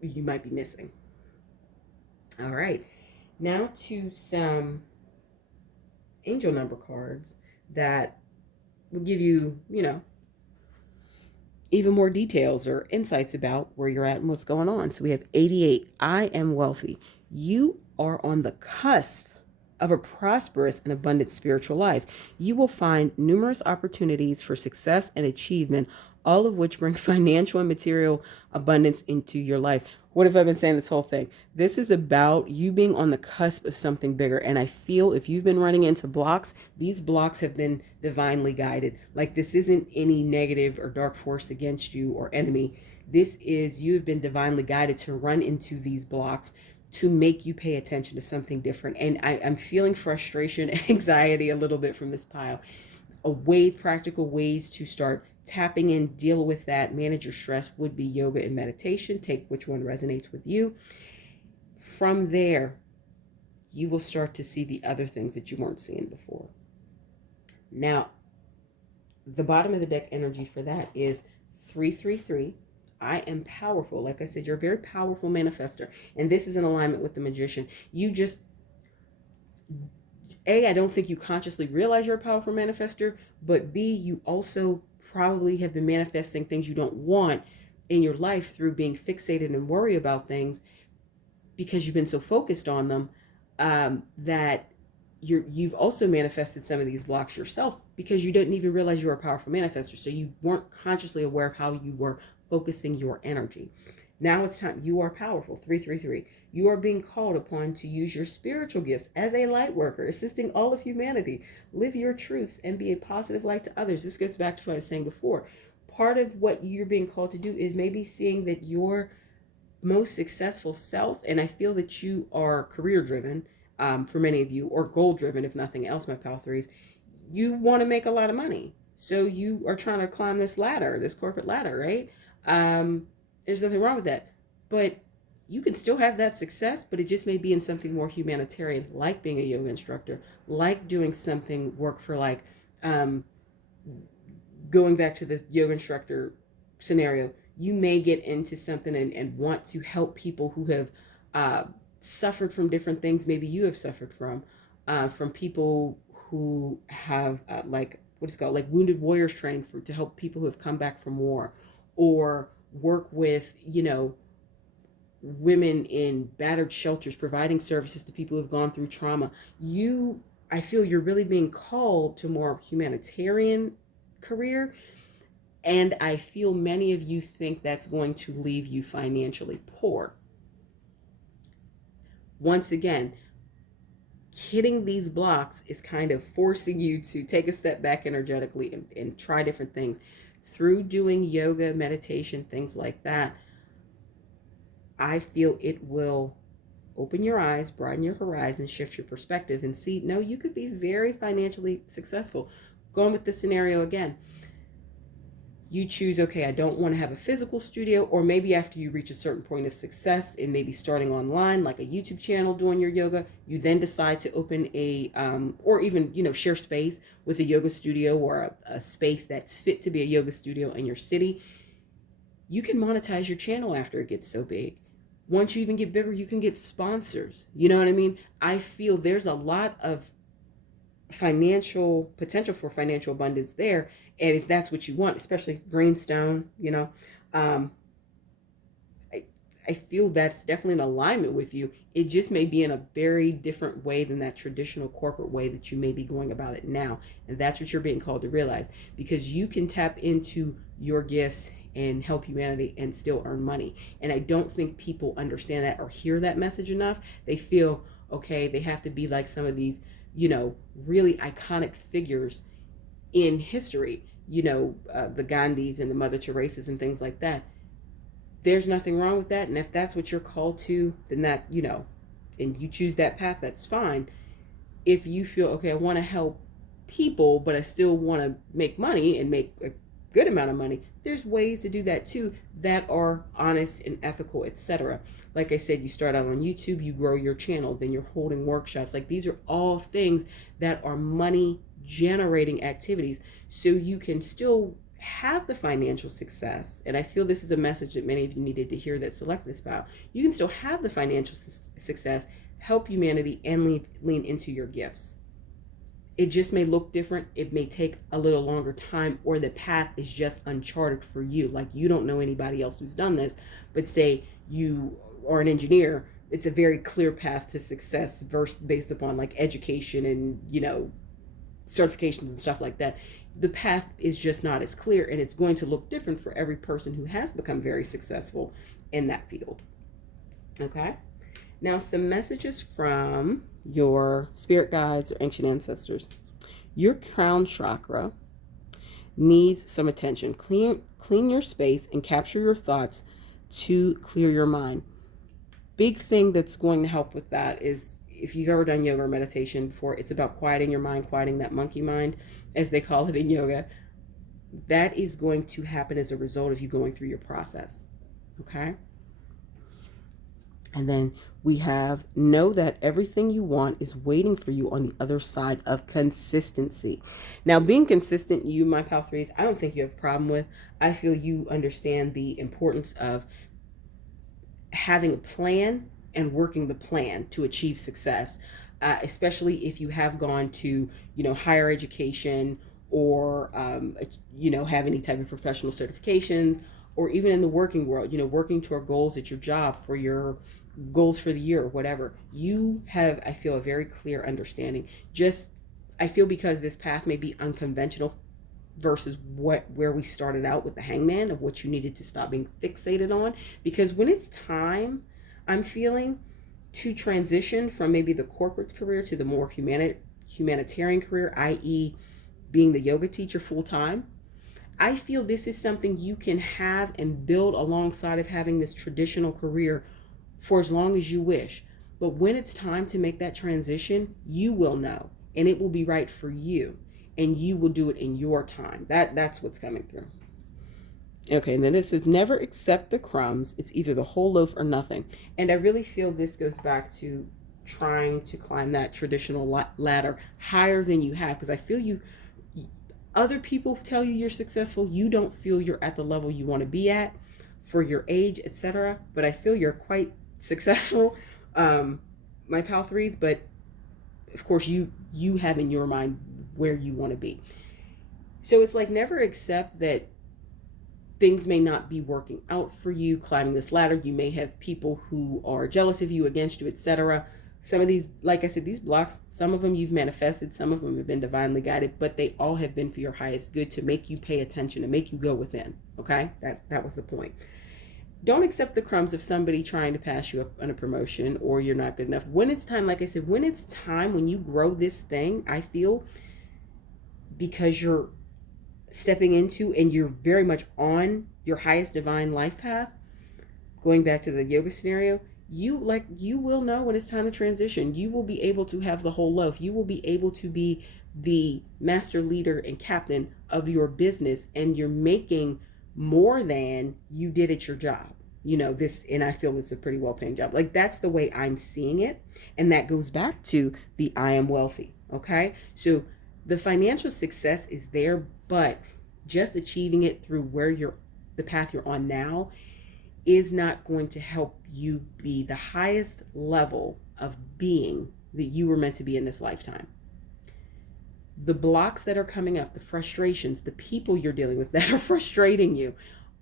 you might be missing. All right, now to some angel number cards that will give you, even more details or insights about where you're at and what's going on. So we have 88. I am wealthy. You are on the cusp of a prosperous and abundant spiritual life. You will find numerous opportunities for success and achievement, all of which bring financial and material abundance into your life. What have I been saying this whole thing? This is about you being on the cusp of something bigger. And I feel if you've been running into blocks, these blocks have been divinely guided. Like this isn't any negative or dark force against you or enemy. This is, you've been divinely guided to run into these blocks to make you pay attention to something different. And I'm feeling frustration and anxiety a little bit from this pile. Practical ways to start tapping in, deal with that, manage your stress would be yoga and meditation. Take which one resonates with you. From there, you will start to see the other things that you weren't seeing before. Now, the bottom of the deck energy for that is 333. I am powerful. Like I said, you're a very powerful manifester. And this is in alignment with the magician. You just, I don't think you consciously realize you're a powerful manifester, but B, you also probably have been manifesting things you don't want in your life through being fixated and worry about things because you've been so focused on them, that you've also manifested some of these blocks yourself because you didn't even realize you were a powerful manifester. So you weren't consciously aware of how you were focusing your energy. Now it's time. You are powerful. 333. You are being called upon to use your spiritual gifts as a light worker, assisting all of humanity. Live your truths and be a positive light to others. This goes back to what I was saying before. Part of what you're being called to do is maybe seeing that your most successful self, and I feel that you are career driven, for many of you, or goal driven, if nothing else, my pal threes. You want to make a lot of money. So you are trying to climb this ladder, this corporate ladder, right? There's nothing wrong with that. But you can still have that success, but it just may be in something more humanitarian, like being a yoga instructor, like doing something work for like, going back to the yoga instructor scenario, you may get into something and want to help people who have suffered from different things. Maybe you have suffered from people who have like what is called like wounded warriors training to help people who have come back from war, or work with women in battered shelters, providing services to people who have gone through trauma. I feel you're really being called to more humanitarian career. And I feel many of you think that's going to leave you financially poor. Once again, hitting these blocks is kind of forcing you to take a step back energetically and try different things. Through doing yoga, meditation, things like that, I feel it will open your eyes, broaden your horizon, shift your perspective, and see, no, you could be very financially successful. Going with this scenario again, you choose, okay, I don't want to have a physical studio, or maybe after you reach a certain point of success, it may be starting online, like a YouTube channel doing your yoga, you then decide to open a, or even, share space with a yoga studio or a space that's fit to be a yoga studio in your city. You can monetize your channel after it gets so big. Once you even get bigger, you can get sponsors. You know what I mean? I feel there's a lot of financial potential for financial abundance there. And if that's what you want, especially greenstone, um, I feel that's definitely in alignment with you. It just may be in a very different way than that traditional corporate way that you may be going about it now. And that's what you're being called to realize, because you can tap into your gifts and help humanity and still earn money. And I don't think people understand that or hear that message enough. They feel, okay, they have to be like some of these, really iconic figures in history, the Gandhis and the Mother Teresa's and things like that. There's nothing wrong with that. And if that's what you're called to, then that, and you choose that path, that's fine. If you feel, okay, I want to help people, but I still want to make money and make a good amount of money, there's ways to do that too that are honest and ethical, etc. Like I said, you start out on YouTube, you grow your channel, then you're holding workshops. Like, these are all things that are money generating activities, so you can still have the financial success. And I feel this is a message that many of you needed to hear that select this file. You can still have the financial success, help humanity, and lean into your gifts. It just may look different. It may take a little longer time, or the path is just uncharted for you. Like, you don't know anybody else who's done this, but say you are an engineer, it's a very clear path to success based upon like education and, certifications and stuff like that. The path is just not as clear, and it's going to look different for every person who has become very successful in that field. Okay. Now, some messages from your spirit guides or ancient ancestors. Your crown chakra needs some attention. Clean your space and capture your thoughts to clear your mind. Big thing that's going to help with that is, if you've ever done yoga or meditation before, it's about quieting your mind, quieting that monkey mind, as they call it in yoga. That is going to happen as a result of you going through your process. Okay? And then we have, know that everything you want is waiting for you on the other side of consistency. Now, being consistent, you, my pal threes, I don't think you have a problem with. I feel you understand the importance of having a plan and working the plan to achieve success, especially if you have gone to, higher education, or, have any type of professional certifications, or even in the working world, working toward goals at your job, for your goals for the year or whatever. You have, I feel, a very clear understanding. I feel because this path may be unconventional versus where we started out with the hangman, of what you needed to stop being fixated on. Because when it's time, I'm feeling, to transition from maybe the corporate career to the more humanitarian career, i.e. being the yoga teacher full time, I feel this is something you can have and build alongside of having this traditional career for as long as you wish. But when it's time to make that transition, you will know, and it will be right for you, and you will do it in your time. That's what's coming through. Okay, and then this is, never accept the crumbs. It's either the whole loaf or nothing. And I really feel this goes back to trying to climb that traditional ladder higher than you have, because I feel other people tell you you're successful. You don't feel you're at the level you want to be at for your age, etc. But I feel you're quite successful, my pal threes. But of course, you have in your mind where you want to be. So it's like, never accept that things may not be working out for you climbing this ladder. You may have people who are jealous of you, against you, etc. Some of these, like I said, these blocks, some of them you've manifested, some of them have been divinely guided, but they all have been for your highest good, to make you pay attention, to make you go within. Okay? That was the point. Don't accept the crumbs of somebody trying to pass you up on a promotion, or you're not good enough. When it's time, like I said, when it's time, when you grow this thing, I feel, because you're stepping into, and you're very much on your highest divine life path, going back to the yoga scenario, you will know when it's time to transition. You will be able to have the whole loaf. You will be able to be the master leader and captain of your business, and you're making more than you did at your job. This, and I feel it's a pretty well paying job. Like, that's the way I'm seeing it. And that goes back to the I am wealthy. Okay. So the financial success is there, but just achieving it through the path you're on now is not going to help you be the highest level of being that you were meant to be in this lifetime. The blocks that are coming up, the frustrations, the people you're dealing with that are frustrating you,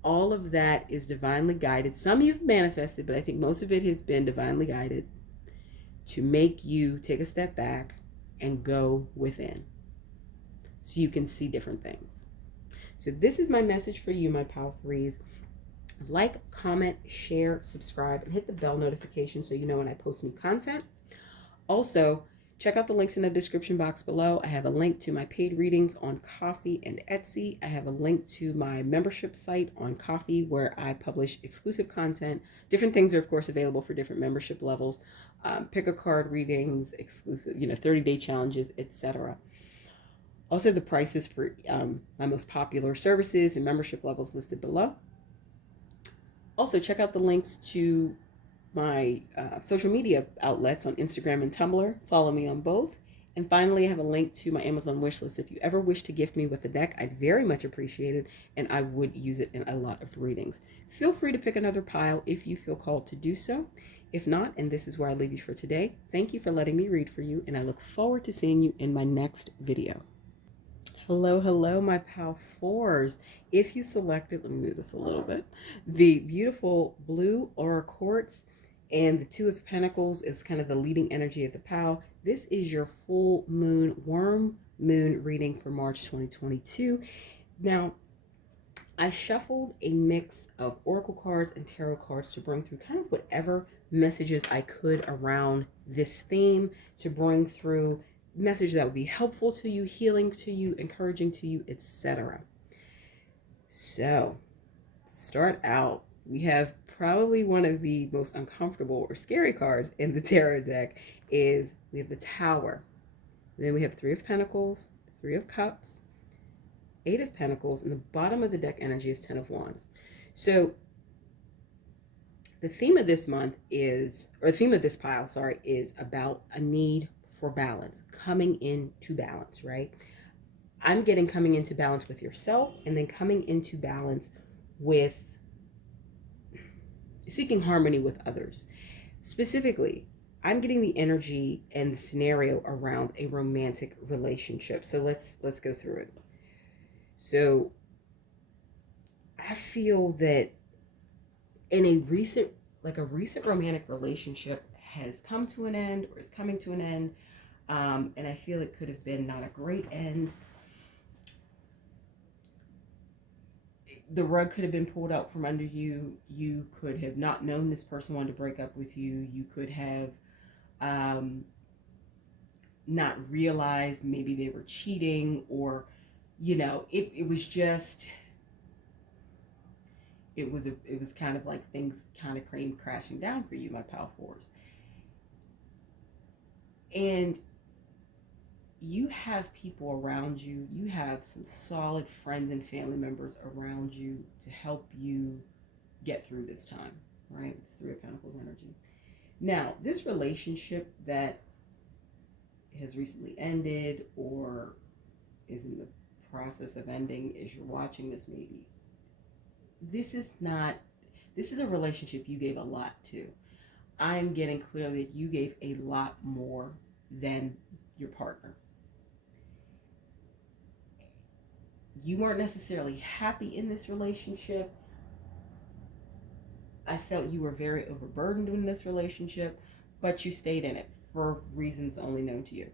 all of that is divinely guided. Some you've manifested, but I think most of it has been divinely guided to make you take a step back and go within so you can see different things. So this is my message for you, my Pal Threes. Like, comment, share, subscribe, and hit the bell notification so you know when I post new content. Also, check out the links in the description box below. I have a link to my paid readings on Ko-fi and Etsy. I have a link to my membership site on Ko-fi where I publish exclusive content. Different things are, of course, available for different membership levels. Pick a card readings, exclusive, 30-day challenges, etc. Also, the prices for my most popular services and membership levels listed below. Also, check out the links to my social media outlets on Instagram and Tumblr. Follow me on both. And finally, I have a link to my Amazon wishlist. If you ever wish to gift me with a deck, I'd very much appreciate it, and I would use it in a lot of readings. Feel free to pick another pile if you feel called to do so. If not, and this is where I leave you for today, thank you for letting me read for you, and I look forward to seeing you in my next video. Hello, my Pal Fours. If you selected, let me move this a little bit, the beautiful blue aura quartz and the Two of Pentacles is kind of the leading energy of the Pal. This is your full moon worm moon reading for March 2022. Now, I shuffled a mix of oracle cards and tarot cards to bring through kind of whatever messages I could around this theme, to bring through message that would be helpful to you, healing to you, encouraging to you, etc. So, to start out, we have probably one of the most uncomfortable or scary cards in the tarot deck. We have the Tower. Then we have Three of Pentacles, Three of Cups, Eight of Pentacles, and the bottom of the deck energy is Ten of Wands. So the theme of this month is, or the theme of this pile, sorry, is about a need for balance, coming into balance, right? I'm getting coming into balance with yourself, and then coming into balance with seeking harmony with others. Specifically, I'm getting the energy and the scenario around a romantic relationship. So let's go through it. So I feel that in a recent romantic relationship has come to an end or is coming to an end. And I feel it could have been not a great end. The rug could have been pulled out from under you. You could have not known this person wanted to break up with you. You could have not realized maybe they were cheating, or, it was just, it was kind of like things kind of came crashing down for you, my Pal Fours. And you have people around you. You have some solid friends and family members around you to help you get through this time, right? It's Three of Pentacles energy. Now, this relationship that has recently ended or is in the process of ending, as you're watching this maybe, this is a relationship you gave a lot to. I'm getting clearly that you gave a lot more than your partner. You weren't necessarily happy in this relationship. I felt you were very overburdened in this relationship, but you stayed in it for reasons only known to you.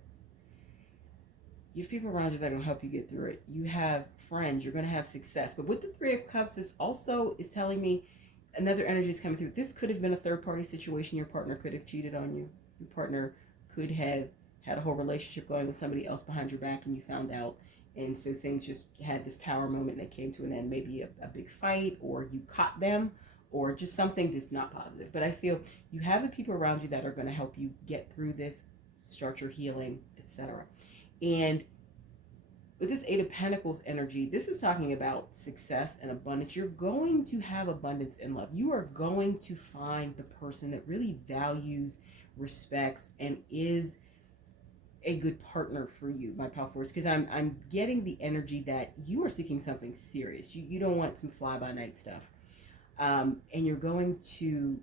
You have people around you that are going to help you get through it. You have friends. You're going to have success. But with the Three of Cups, this also is telling me another energy is coming through. This could have been a third-party situation. Your partner could have cheated on you. Your partner could have had a whole relationship going with somebody else behind your back, and you found out. And so things just had this tower moment and it came to an end. Maybe a big fight, or you caught them, or just something just not positive. But I feel you have the people around you that are going to help you get through this, start your healing, etc. And with this Eight of Pentacles energy, this is talking about success and abundance. You're going to have abundance in love. You are going to find the person that really values, respects, and is a good partner for you, my power force. Because I'm getting the energy that you are seeking something serious. You don't want some fly by night stuff, and you're going to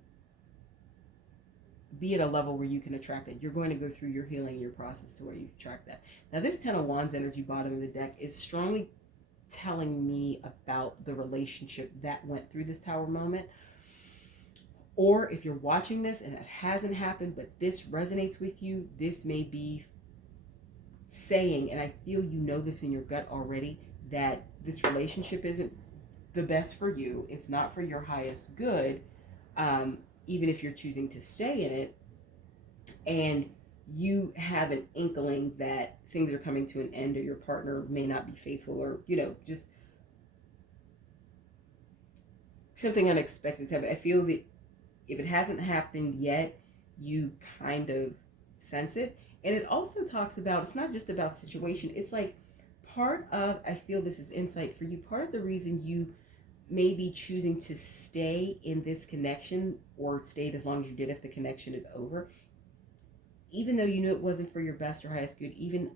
be at a level where you can attract it. You're going to go through your healing, your process to where you attract that. Now, this Ten of Wands energy bottom of the deck is strongly telling me about the relationship that went through this Tower moment. Or if you're watching this and it hasn't happened, but this resonates with you, this may be saying, and I feel you know this in your gut already, that this relationship isn't the best for you. It's not for your highest good. Even if you're choosing to stay in it, and you have an inkling that things are coming to an end, or your partner may not be faithful, or just something unexpected. I feel that if it hasn't happened yet, you kind of sense it. And it also talks about, it's not just about situation, it's like part of, I feel this is insight for you, part of the reason you may be choosing to stay in this connection, or stayed as long as you did if the connection is over, even though you knew it wasn't for your best or highest good, even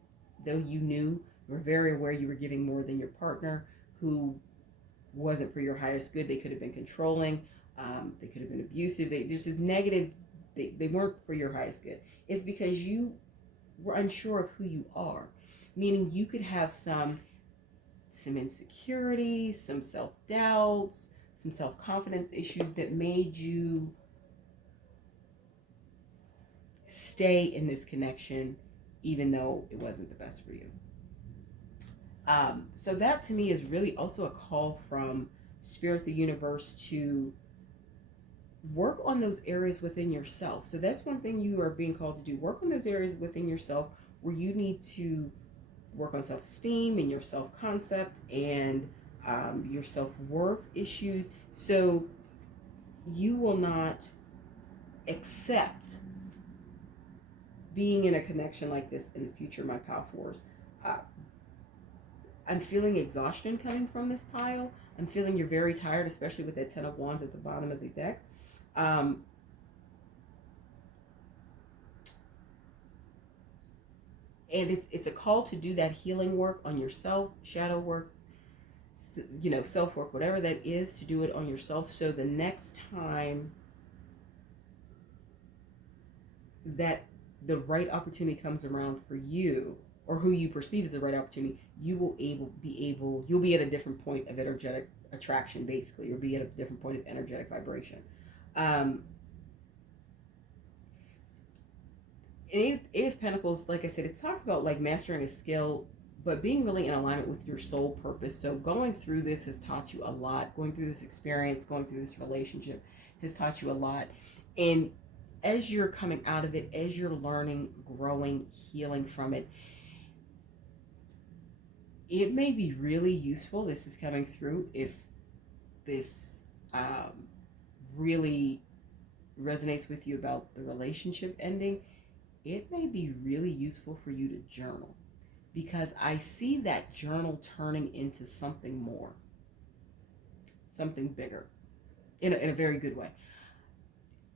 though you were very aware you were giving more than your partner, who wasn't for your highest good. They could have been controlling, they could have been abusive, they just as negative, they weren't for your highest good. It's because you were unsure of who you are, meaning you could have some insecurities, some self-doubts, some self-confidence issues that made you stay in this connection even though it wasn't the best for you. So that to me is really also a call from Spirit, the universe, to work on those areas within yourself. So that's one thing you are being called to do. Work on those areas within yourself where you need to work on self-esteem and your self-concept and your self-worth issues, so you will not accept being in a connection like this in the future, my power force. I'm feeling exhaustion coming from this pile. I'm feeling you're very tired, especially with that Ten of Wands at the bottom of the deck. And it's a call to do that healing work on yourself, shadow work, self work, whatever that is, to do it on yourself. So the next time that the right opportunity comes around for you, or who you perceive as the right opportunity, you'll be at a different point of energetic attraction, basically, or be at a different point of energetic vibration. Eight of Pentacles, like I said, it talks about like mastering a skill, but being really in alignment with your soul purpose. So going through this has taught you a lot. Going through this experience, going through this relationship has taught you a lot. And as you're coming out of it, as you're learning, growing, healing from it, it may be really useful. This is coming through. If this really resonates with you about the relationship ending, it may be really useful for you to journal, because I see that journal turning into something more, something bigger, in a very good way.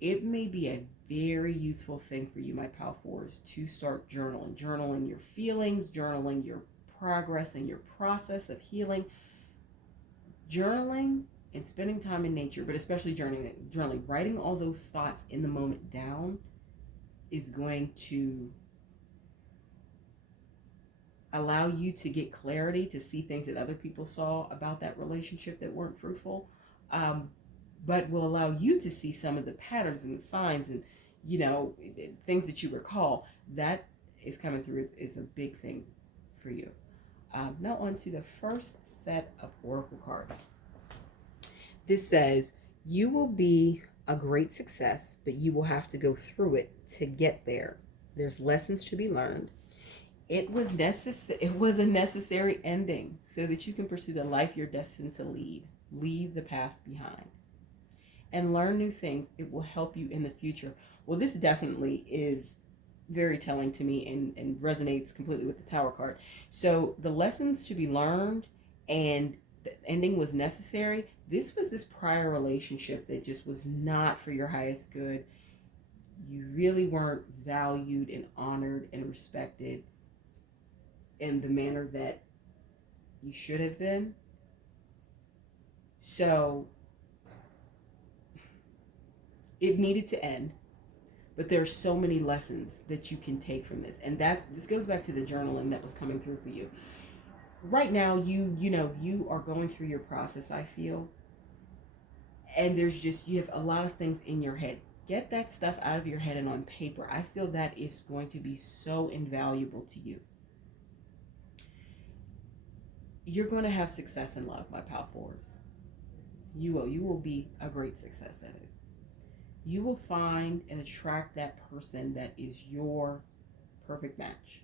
It may be a very useful thing for you, my power force, to start journaling your feelings, journaling your progress and your process of healing, journaling and spending time in nature, but especially journaling, writing all those thoughts in the moment down is going to allow you to get clarity, to see things that other people saw about that relationship that weren't fruitful, but will allow you to see some of the patterns and the signs and things that you recall. That is coming through is a big thing for you. Now on to the first set of oracle cards. This says, you will be a great success, but you will have to go through it to get there. There's lessons to be learned. It was a necessary ending so that you can pursue the life you're destined to lead. Leave the past behind and learn new things. It will help you in the future. Well, this definitely is very telling to me and resonates completely with the Tower card. So the lessons to be learned and the ending was necessary. This was this prior relationship that just was not for your highest good. You really weren't valued and honored and respected in the manner that you should have been. So it needed to end. But there are so many lessons that you can take from this. And this goes back to the journaling that was coming through for you. Right now, you are going through your process, I feel. And you have a lot of things in your head. Get that stuff out of your head and on paper. I feel that is going to be so invaluable to you. You're going to have success in love, my pal fours. You will. You will be a great success at it. You will find and attract that person that is your perfect match.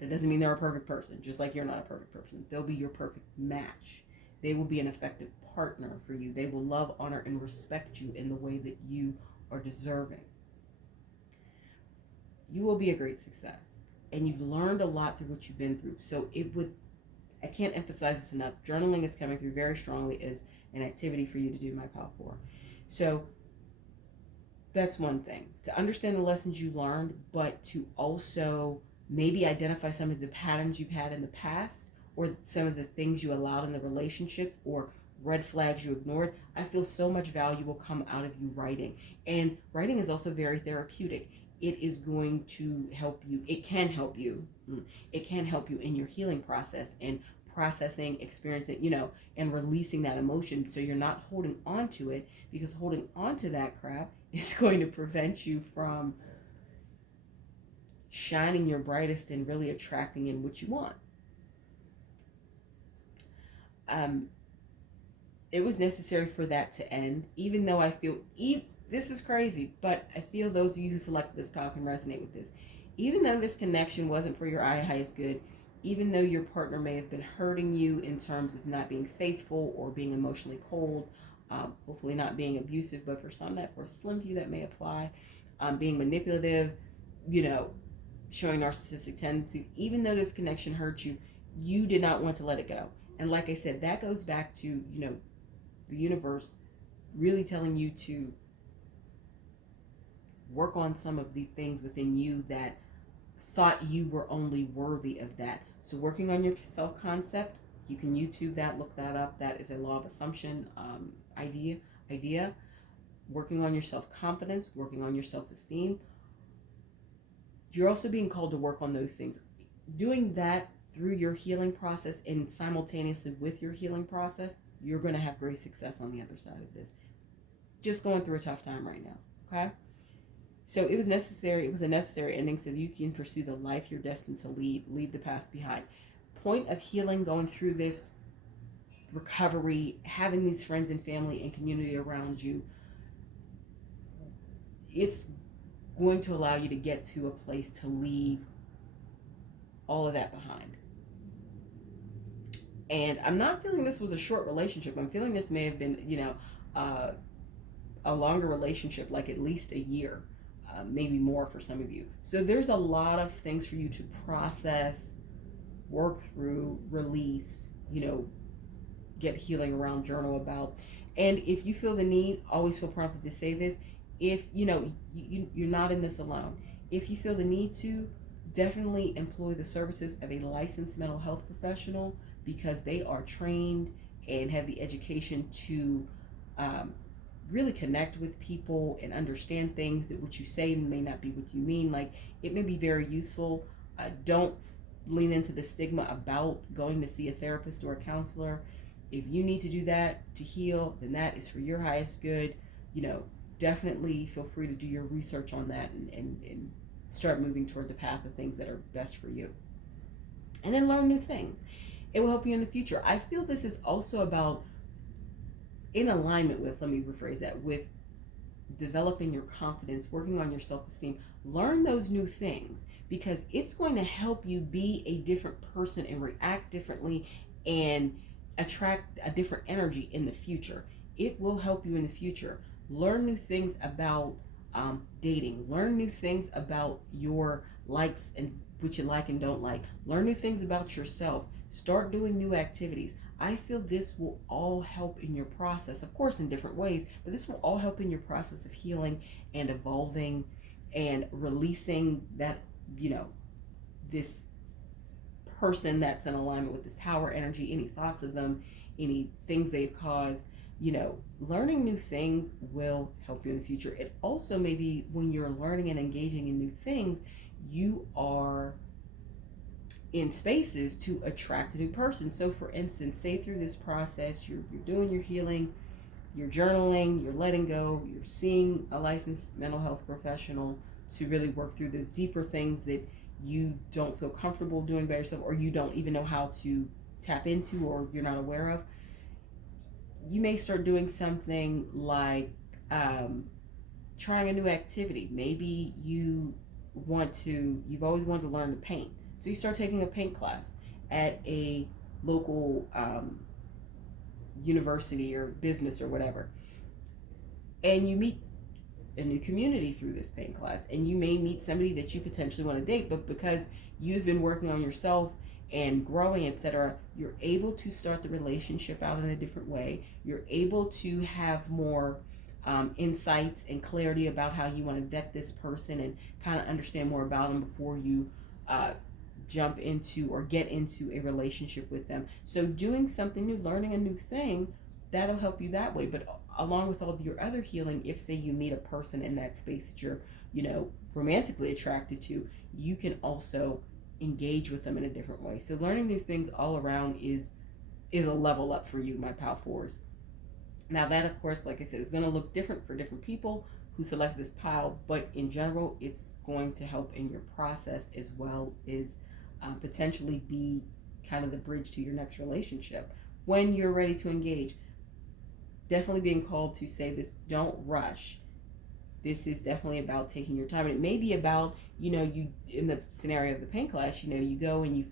That doesn't mean they're a perfect person, just like you're not a perfect person. They'll be your perfect match. They will be an effective partner for you. They will love, honor, and respect you in the way that you are deserving. You will be a great success. And you've learned a lot through what you've been through. So I can't emphasize this enough. Journaling is coming through very strongly as an activity for you to do, my pal four. So that's one thing, to understand the lessons you learned, but to also maybe identify some of the patterns you've had in the past or some of the things you allowed in the relationships or red flags you ignored. I feel so much value will come out of you writing. And writing is also very therapeutic. It is going to help you. It can help you. It can help you in your healing process and processing, experiencing, and releasing that emotion so you're not holding on to it, because holding on to that crap is going to prevent you from shining your brightest and really attracting in what you want. It was necessary for that to end, even though I feel, this is crazy, but I feel those of you who selected this pile can resonate with this. Even though this connection wasn't for your highest good, even though your partner may have been hurting you in terms of not being faithful or being emotionally cold, hopefully not being abusive, but for a slim few that may apply, being manipulative, showing narcissistic tendencies, even though this connection hurt you, you did not want to let it go. And like I said, that goes back to, the universe really telling you to work on some of the things within you that thought you were only worthy of that. So working on your self-concept, you can YouTube that, look that up. That is a law of assumption idea. Working on your self-confidence, working on your self-esteem. You're also being called to work on those things. Doing that through your healing process and simultaneously with your healing process, you're going to have great success on the other side of this. Just going through a tough time right now, okay? So it was necessary. It was a necessary ending so that you can pursue the life you're destined to lead. Leave the past behind. Point of healing, going through this recovery, having these friends and family and community around you, it's going to allow you to get to a place to leave all of that behind. And I'm not feeling this was a short relationship. I'm feeling this may have been, a longer relationship, like at least a year. Maybe more for some of you. So there's a lot of things for you to process, work through, release, get healing around, journal about. And if you feel the need, always feel prompted to say this. If, you're not in this alone. If you feel the need to, definitely employ the services of a licensed mental health professional, because they are trained and have the education to really connect with people and understand things that what you say may not be what you mean. Like, it may be very useful. Don't lean into the stigma about going to see a therapist or a counselor. If you need to do that to heal, then that is for your highest good. Definitely feel free to do your research on that and start moving toward the path of things that are best for you. And then learn new things. It will help you in the future. I feel this is also about, in alignment with, let me rephrase that, with developing your confidence, working on your self-esteem. Learn those new things, because it's going to help you be a different person and react differently and attract a different energy in the future. It will help you in the future. Learn new things about dating. Learn new things about your likes and what you like and don't like. Learn new things about yourself. Start doing new activities. I feel this will all help in your process, of course, in different ways, but this will all help in your process of healing and evolving and releasing that, this person that's in alignment with this tower energy, any thoughts of them, any things they've caused. Learning new things will help you in the future. It also, maybe when you're learning and engaging in new things, you are in spaces to attract a new person. So for instance, say through this process, you're doing your healing, you're journaling, you're letting go, you're seeing a licensed mental health professional to really work through the deeper things that you don't feel comfortable doing by yourself, or you don't even know how to tap into, or you're not aware of. You may start doing something like trying a new activity. Maybe you've always wanted to learn to paint. So you start taking a paint class at a local university or business or whatever. And you meet a new community through this paint class. And you may meet somebody that you potentially want to date, but because you've been working on yourself and growing, etc., you're able to start the relationship out in a different way. You're able to have more insights and clarity about how you want to vet this person and kind of understand more about them before you jump into or get into a relationship with them. So doing something new, learning a new thing, that'll help you that way. But along with all of your other healing, if say you meet a person in that space that you're, romantically attracted to, you can also engage with them in a different way. So learning new things all around is a level up for you, my pal fours. Now that, of course, like I said, is going to look different for different people who select this pile, but in general, it's going to help in your process, as well as potentially be kind of the bridge to your next relationship when you're ready to engage. Definitely being called to say this: don't rush. This is definitely about taking your time. And it may be about, you, in the scenario of the paint class, you go and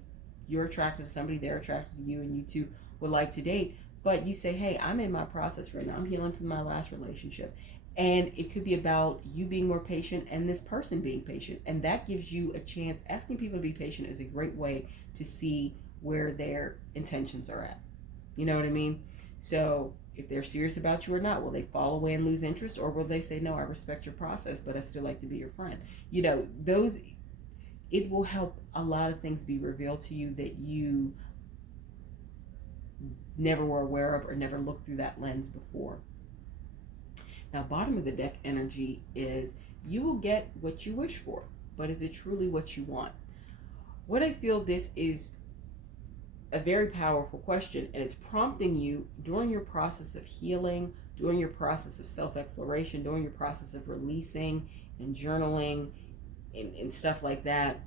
you're attracted to somebody, they're attracted to you, and you two would like to date. But you say, hey, I'm in my process right now. I'm healing from my last relationship. And it could be about you being more patient and this person being patient. And that gives you a chance. Asking people to be patient is a great way to see where their intentions are at. You know what I mean? So if they're serious about you or not, will they fall away and lose interest? Or will they say, no, I respect your process, but I still like to be your friend? It will help a lot of things be revealed to you that you never were aware of or never looked through that lens before. Now, bottom of the deck energy is you will get what you wish for, but is it truly what you want? What I feel, this is a very powerful question, and it's prompting you during your process of healing, during your process of self-exploration, during your process of releasing and journaling and stuff like that.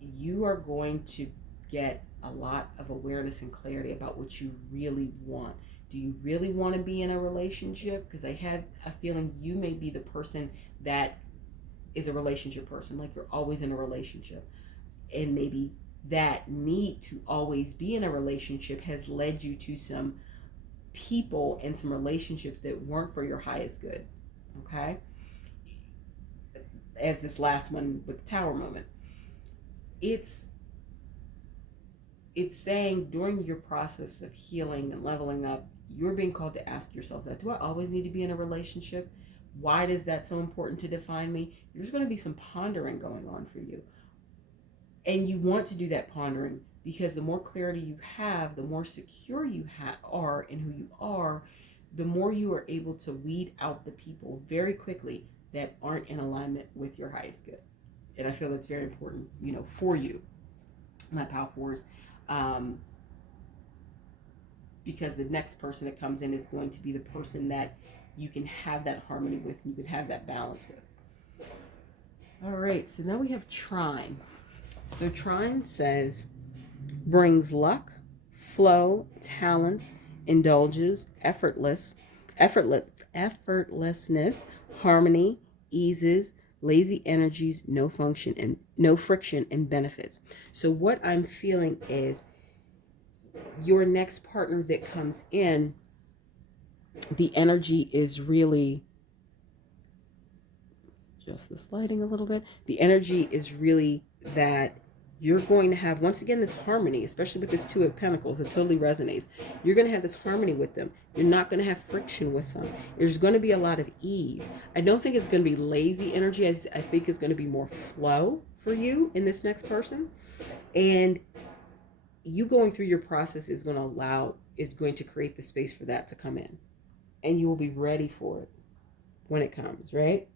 You are going to get a lot of awareness and clarity about what you really want. Do you really want to be in a relationship? Because I have a feeling you may be the person that is a relationship person, like you're always in a relationship. And maybe that need to always be in a relationship has led you to some people and some relationships that weren't for your highest good. Okay? As this last one with the tower moment. It's saying during your process of healing and leveling up, you're being called to ask yourself that. Do I always need to be in a relationship? Why is that so important to define me? There's going to be some pondering going on for you. And you want to do that pondering because the more clarity you have, the more secure you are in who you are, the more you are able to weed out the people very quickly that aren't in alignment with your highest good. And I feel that's very important, for you, my pal fours. Because the next person that comes in is going to be the person that you can have that harmony with, and you can have that balance with. All right, so now we have trine. So trine says, brings luck, flow, talents, indulges, effortlessness, harmony, eases, lazy energies, no friction, and benefits. So what I'm feeling is your next partner that comes in, the energy is really adjust this lighting a little bit. The energy is really that you're going to have, once again, this harmony, especially with this Two of Pentacles. It totally resonates. You're going to have this harmony with them. You're not going to have friction with them. There's going to be a lot of ease. I don't think it's going to be lazy energy. I think it's going to be more flow for you in this next person. And you going through your process is going to create the space for that to come in. And you will be ready for it when it comes, right?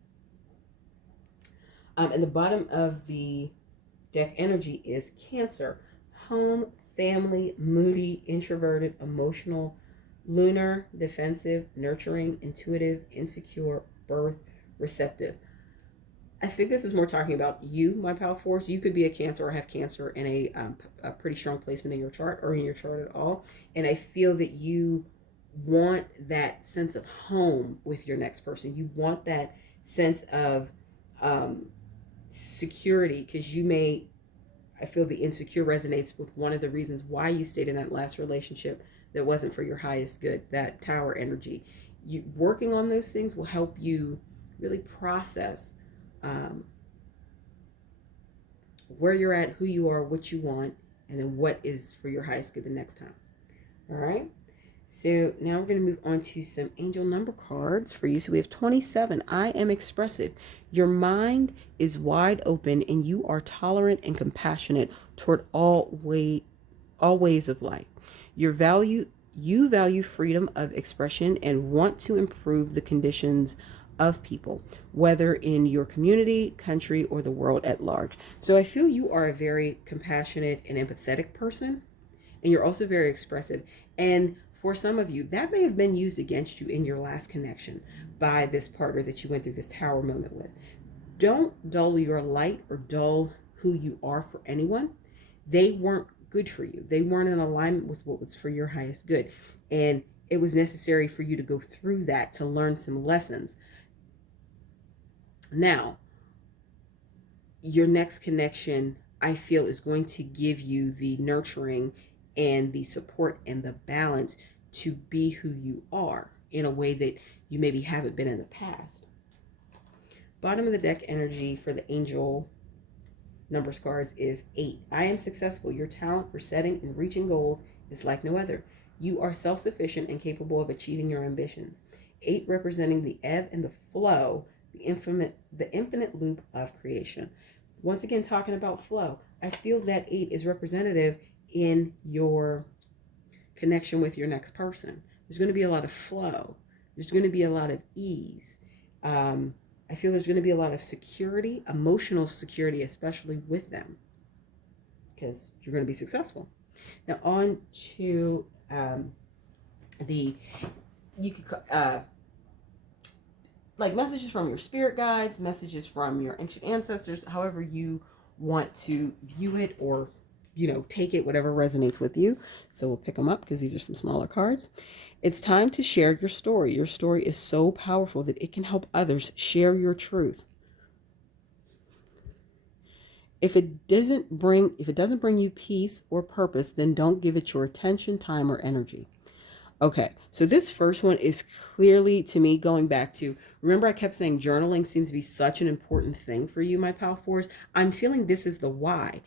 And the bottom of the deck energy is Cancer. Home, family, moody, introverted, emotional, lunar, defensive, nurturing, intuitive, insecure, birth, receptive. I think this is more talking about you, my power force. You could be a Cancer or have Cancer in a pretty strong placement in your chart or in your chart at all. And I feel that you want that sense of home with your next person. You want that sense of security, because I feel the insecure resonates with one of the reasons why you stayed in that last relationship that wasn't for your highest good, that Tower energy. You working on those things will help you really process where you're at, who you are, what you want, and then what is for your highest good the next time. All right. So now we're going to move on to some angel number cards for you. So we have 27. I am expressive. Your mind is wide open and you are tolerant and compassionate toward all ways of life. You value freedom of expression and want to improve the conditions of people, whether in your community, country, or the world at large. So I feel you are a very compassionate and empathetic person, and you're also very expressive. And for some of you, that may have been used against you in your last connection by this partner that you went through this Tower moment with. Don't dull your light or dull who you are for anyone. They weren't good for you. They weren't in alignment with what was for your highest good. And it was necessary for you to go through that to learn some lessons. Now, your next connection, I feel, is going to give you the nurturing and the support and the balance to be who you are in a way that you maybe haven't been in the past. Bottom of the deck energy for the angel numbers cards is 8. I am successful. Your talent for setting and reaching goals is like no other. You are self-sufficient and capable of achieving your ambitions. 8 representing the ebb and the flow, the infinite loop of creation. Once again, talking about flow, I feel that 8 is representative in your connection with your next person. There's going to be a lot of flow. There's going to be a lot of ease. I feel there's going to be a lot of security, emotional security, especially with them, because you're going to be successful. Now on to you could like messages from your spirit guides, messages from your ancient ancestors, however you want to view it or take it, whatever resonates with you. So we'll pick them up because these are some smaller cards. It's time to share your story. Your story is so powerful that it can help others. Share your truth. If it doesn't bring you peace or purpose, then don't give it your attention, time, or energy. Okay, so this first one is clearly, to me, going back to, remember I kept saying journaling seems to be such an important thing for you, my pal fours. I'm feeling this is the why.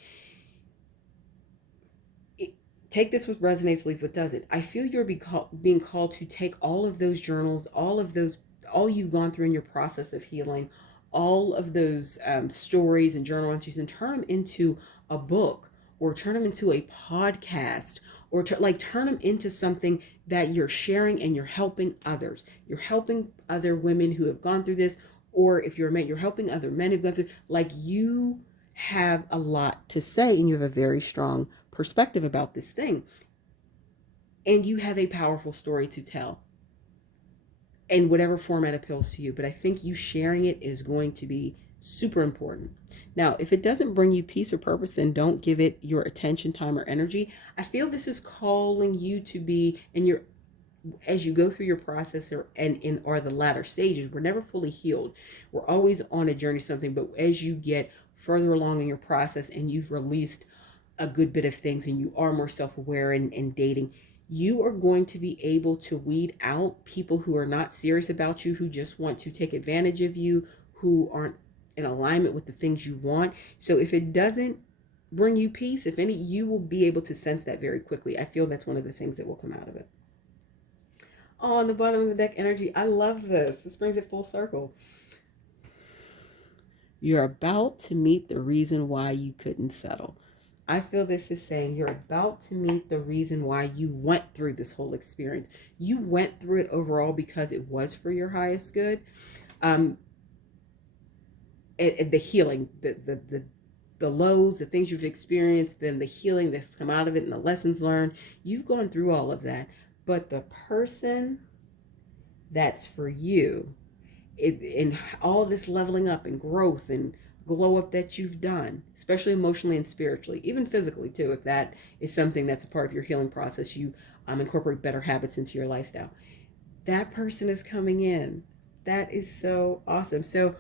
Take this what resonates, leave what doesn't. I feel you're being called to take all of those journals, all you've gone through in your process of healing, all of those stories and journal entries, and turn them into a book, or turn them into a podcast, or turn them into something that you're sharing and you're helping others. You're helping other women who have gone through this, or if you're a man, you're helping other men who've gone through. You have a lot to say and you have a very strong perspective about this thing, and you have a powerful story to tell in whatever format appeals to you. But I think you sharing it is going to be super important. Now, if it doesn't bring you peace or purpose, then don't give it your attention, time, or energy. I feel this is calling you to be as you go through your process or the latter stages. We're never fully healed. We're always on a journey to something, but as you get further along in your process and you've released a good bit of things and you are more self-aware in dating, you are going to be able to weed out people who are not serious about you, who just want to take advantage of you, who aren't in alignment with the things you want. So if it doesn't bring you peace, if any, you will be able to sense that very quickly. I feel that's one of the things that will come out of it. Oh, on the bottom of the deck energy, I love this. This brings it full circle. You're about to meet the reason why you couldn't settle. I feel this is saying you're about to meet the reason why you went through this whole experience. You went through it overall because it was for your highest good. And the healing, the lows, the things you've experienced, then the healing that's come out of it and the lessons learned. You've gone through all of that. But the person that's for you, in all this leveling up and growth and glow up that you've done, especially emotionally and spiritually, even physically too, if that is something that's a part of your healing process, you incorporate better habits into your lifestyle. That person is coming in. That is so awesome. So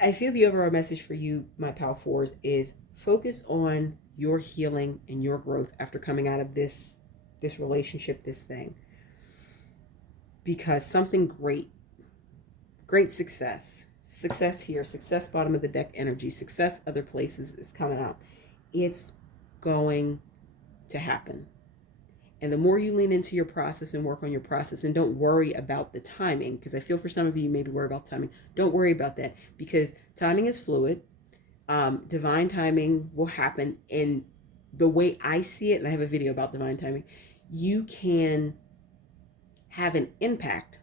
I feel the overall message for you, my Pal 4s, is focus on your healing and your growth after coming out of this relationship, this thing. Because something great success here, success bottom of the deck energy, success other places is coming out. It's going to happen. And the more you lean into your process and work on your process, and don't worry about the timing, because I feel for some of you maybe worry about timing. Don't worry about that, because timing is fluid. Divine timing will happen. And the way I see it, and I have a video about divine timing, you can have an impact,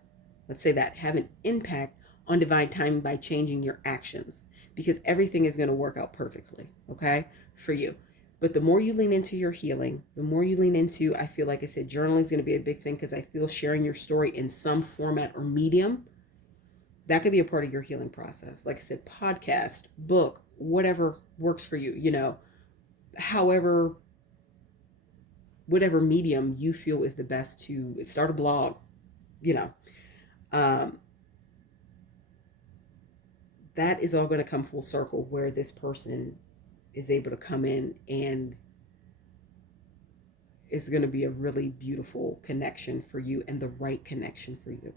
let's say that, have an impact on divine timing by changing your actions, because everything is going to work out perfectly, okay, for you. But the more you lean into your healing, the more you lean into, I feel like I said, journaling is going to be a big thing, because I feel sharing your story in some format or medium, that could be a part of your healing process. Like I said, podcast, book, whatever works for you, however, whatever medium you feel is the best. To start a blog, that is all going to come full circle, where this person is able to come in, and it's going to be a really beautiful connection for you, and the right connection for you.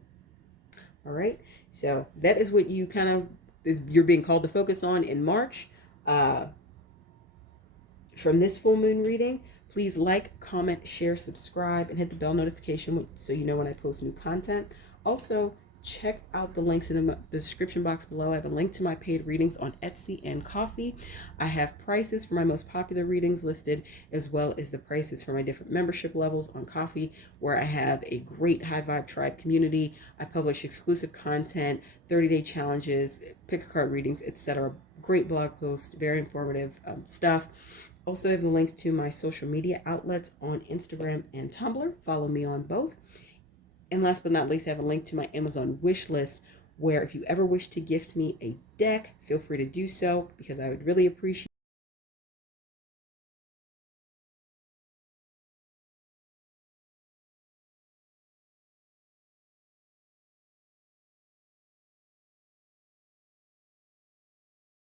All right. So that is what you you're being called to focus on in March. From this full moon reading, please like, comment, share, subscribe, and hit the bell notification so you know when I post new content. Also, check out the links in the description box below. I have a link to my paid readings on Etsy and Ko-fi. I have prices for my most popular readings listed, as well as the prices for my different membership levels on Ko-fi, where I have a great high vibe tribe community. I publish exclusive content, 30-day challenges, pick a card readings, etc. Great blog posts, very informative stuff. Also, I have the links to my social media outlets on Instagram and Tumblr. Follow me on both. And last but not least, I have a link to my Amazon wish list, where if you ever wish to gift me a deck, feel free to do so, because I would really appreciate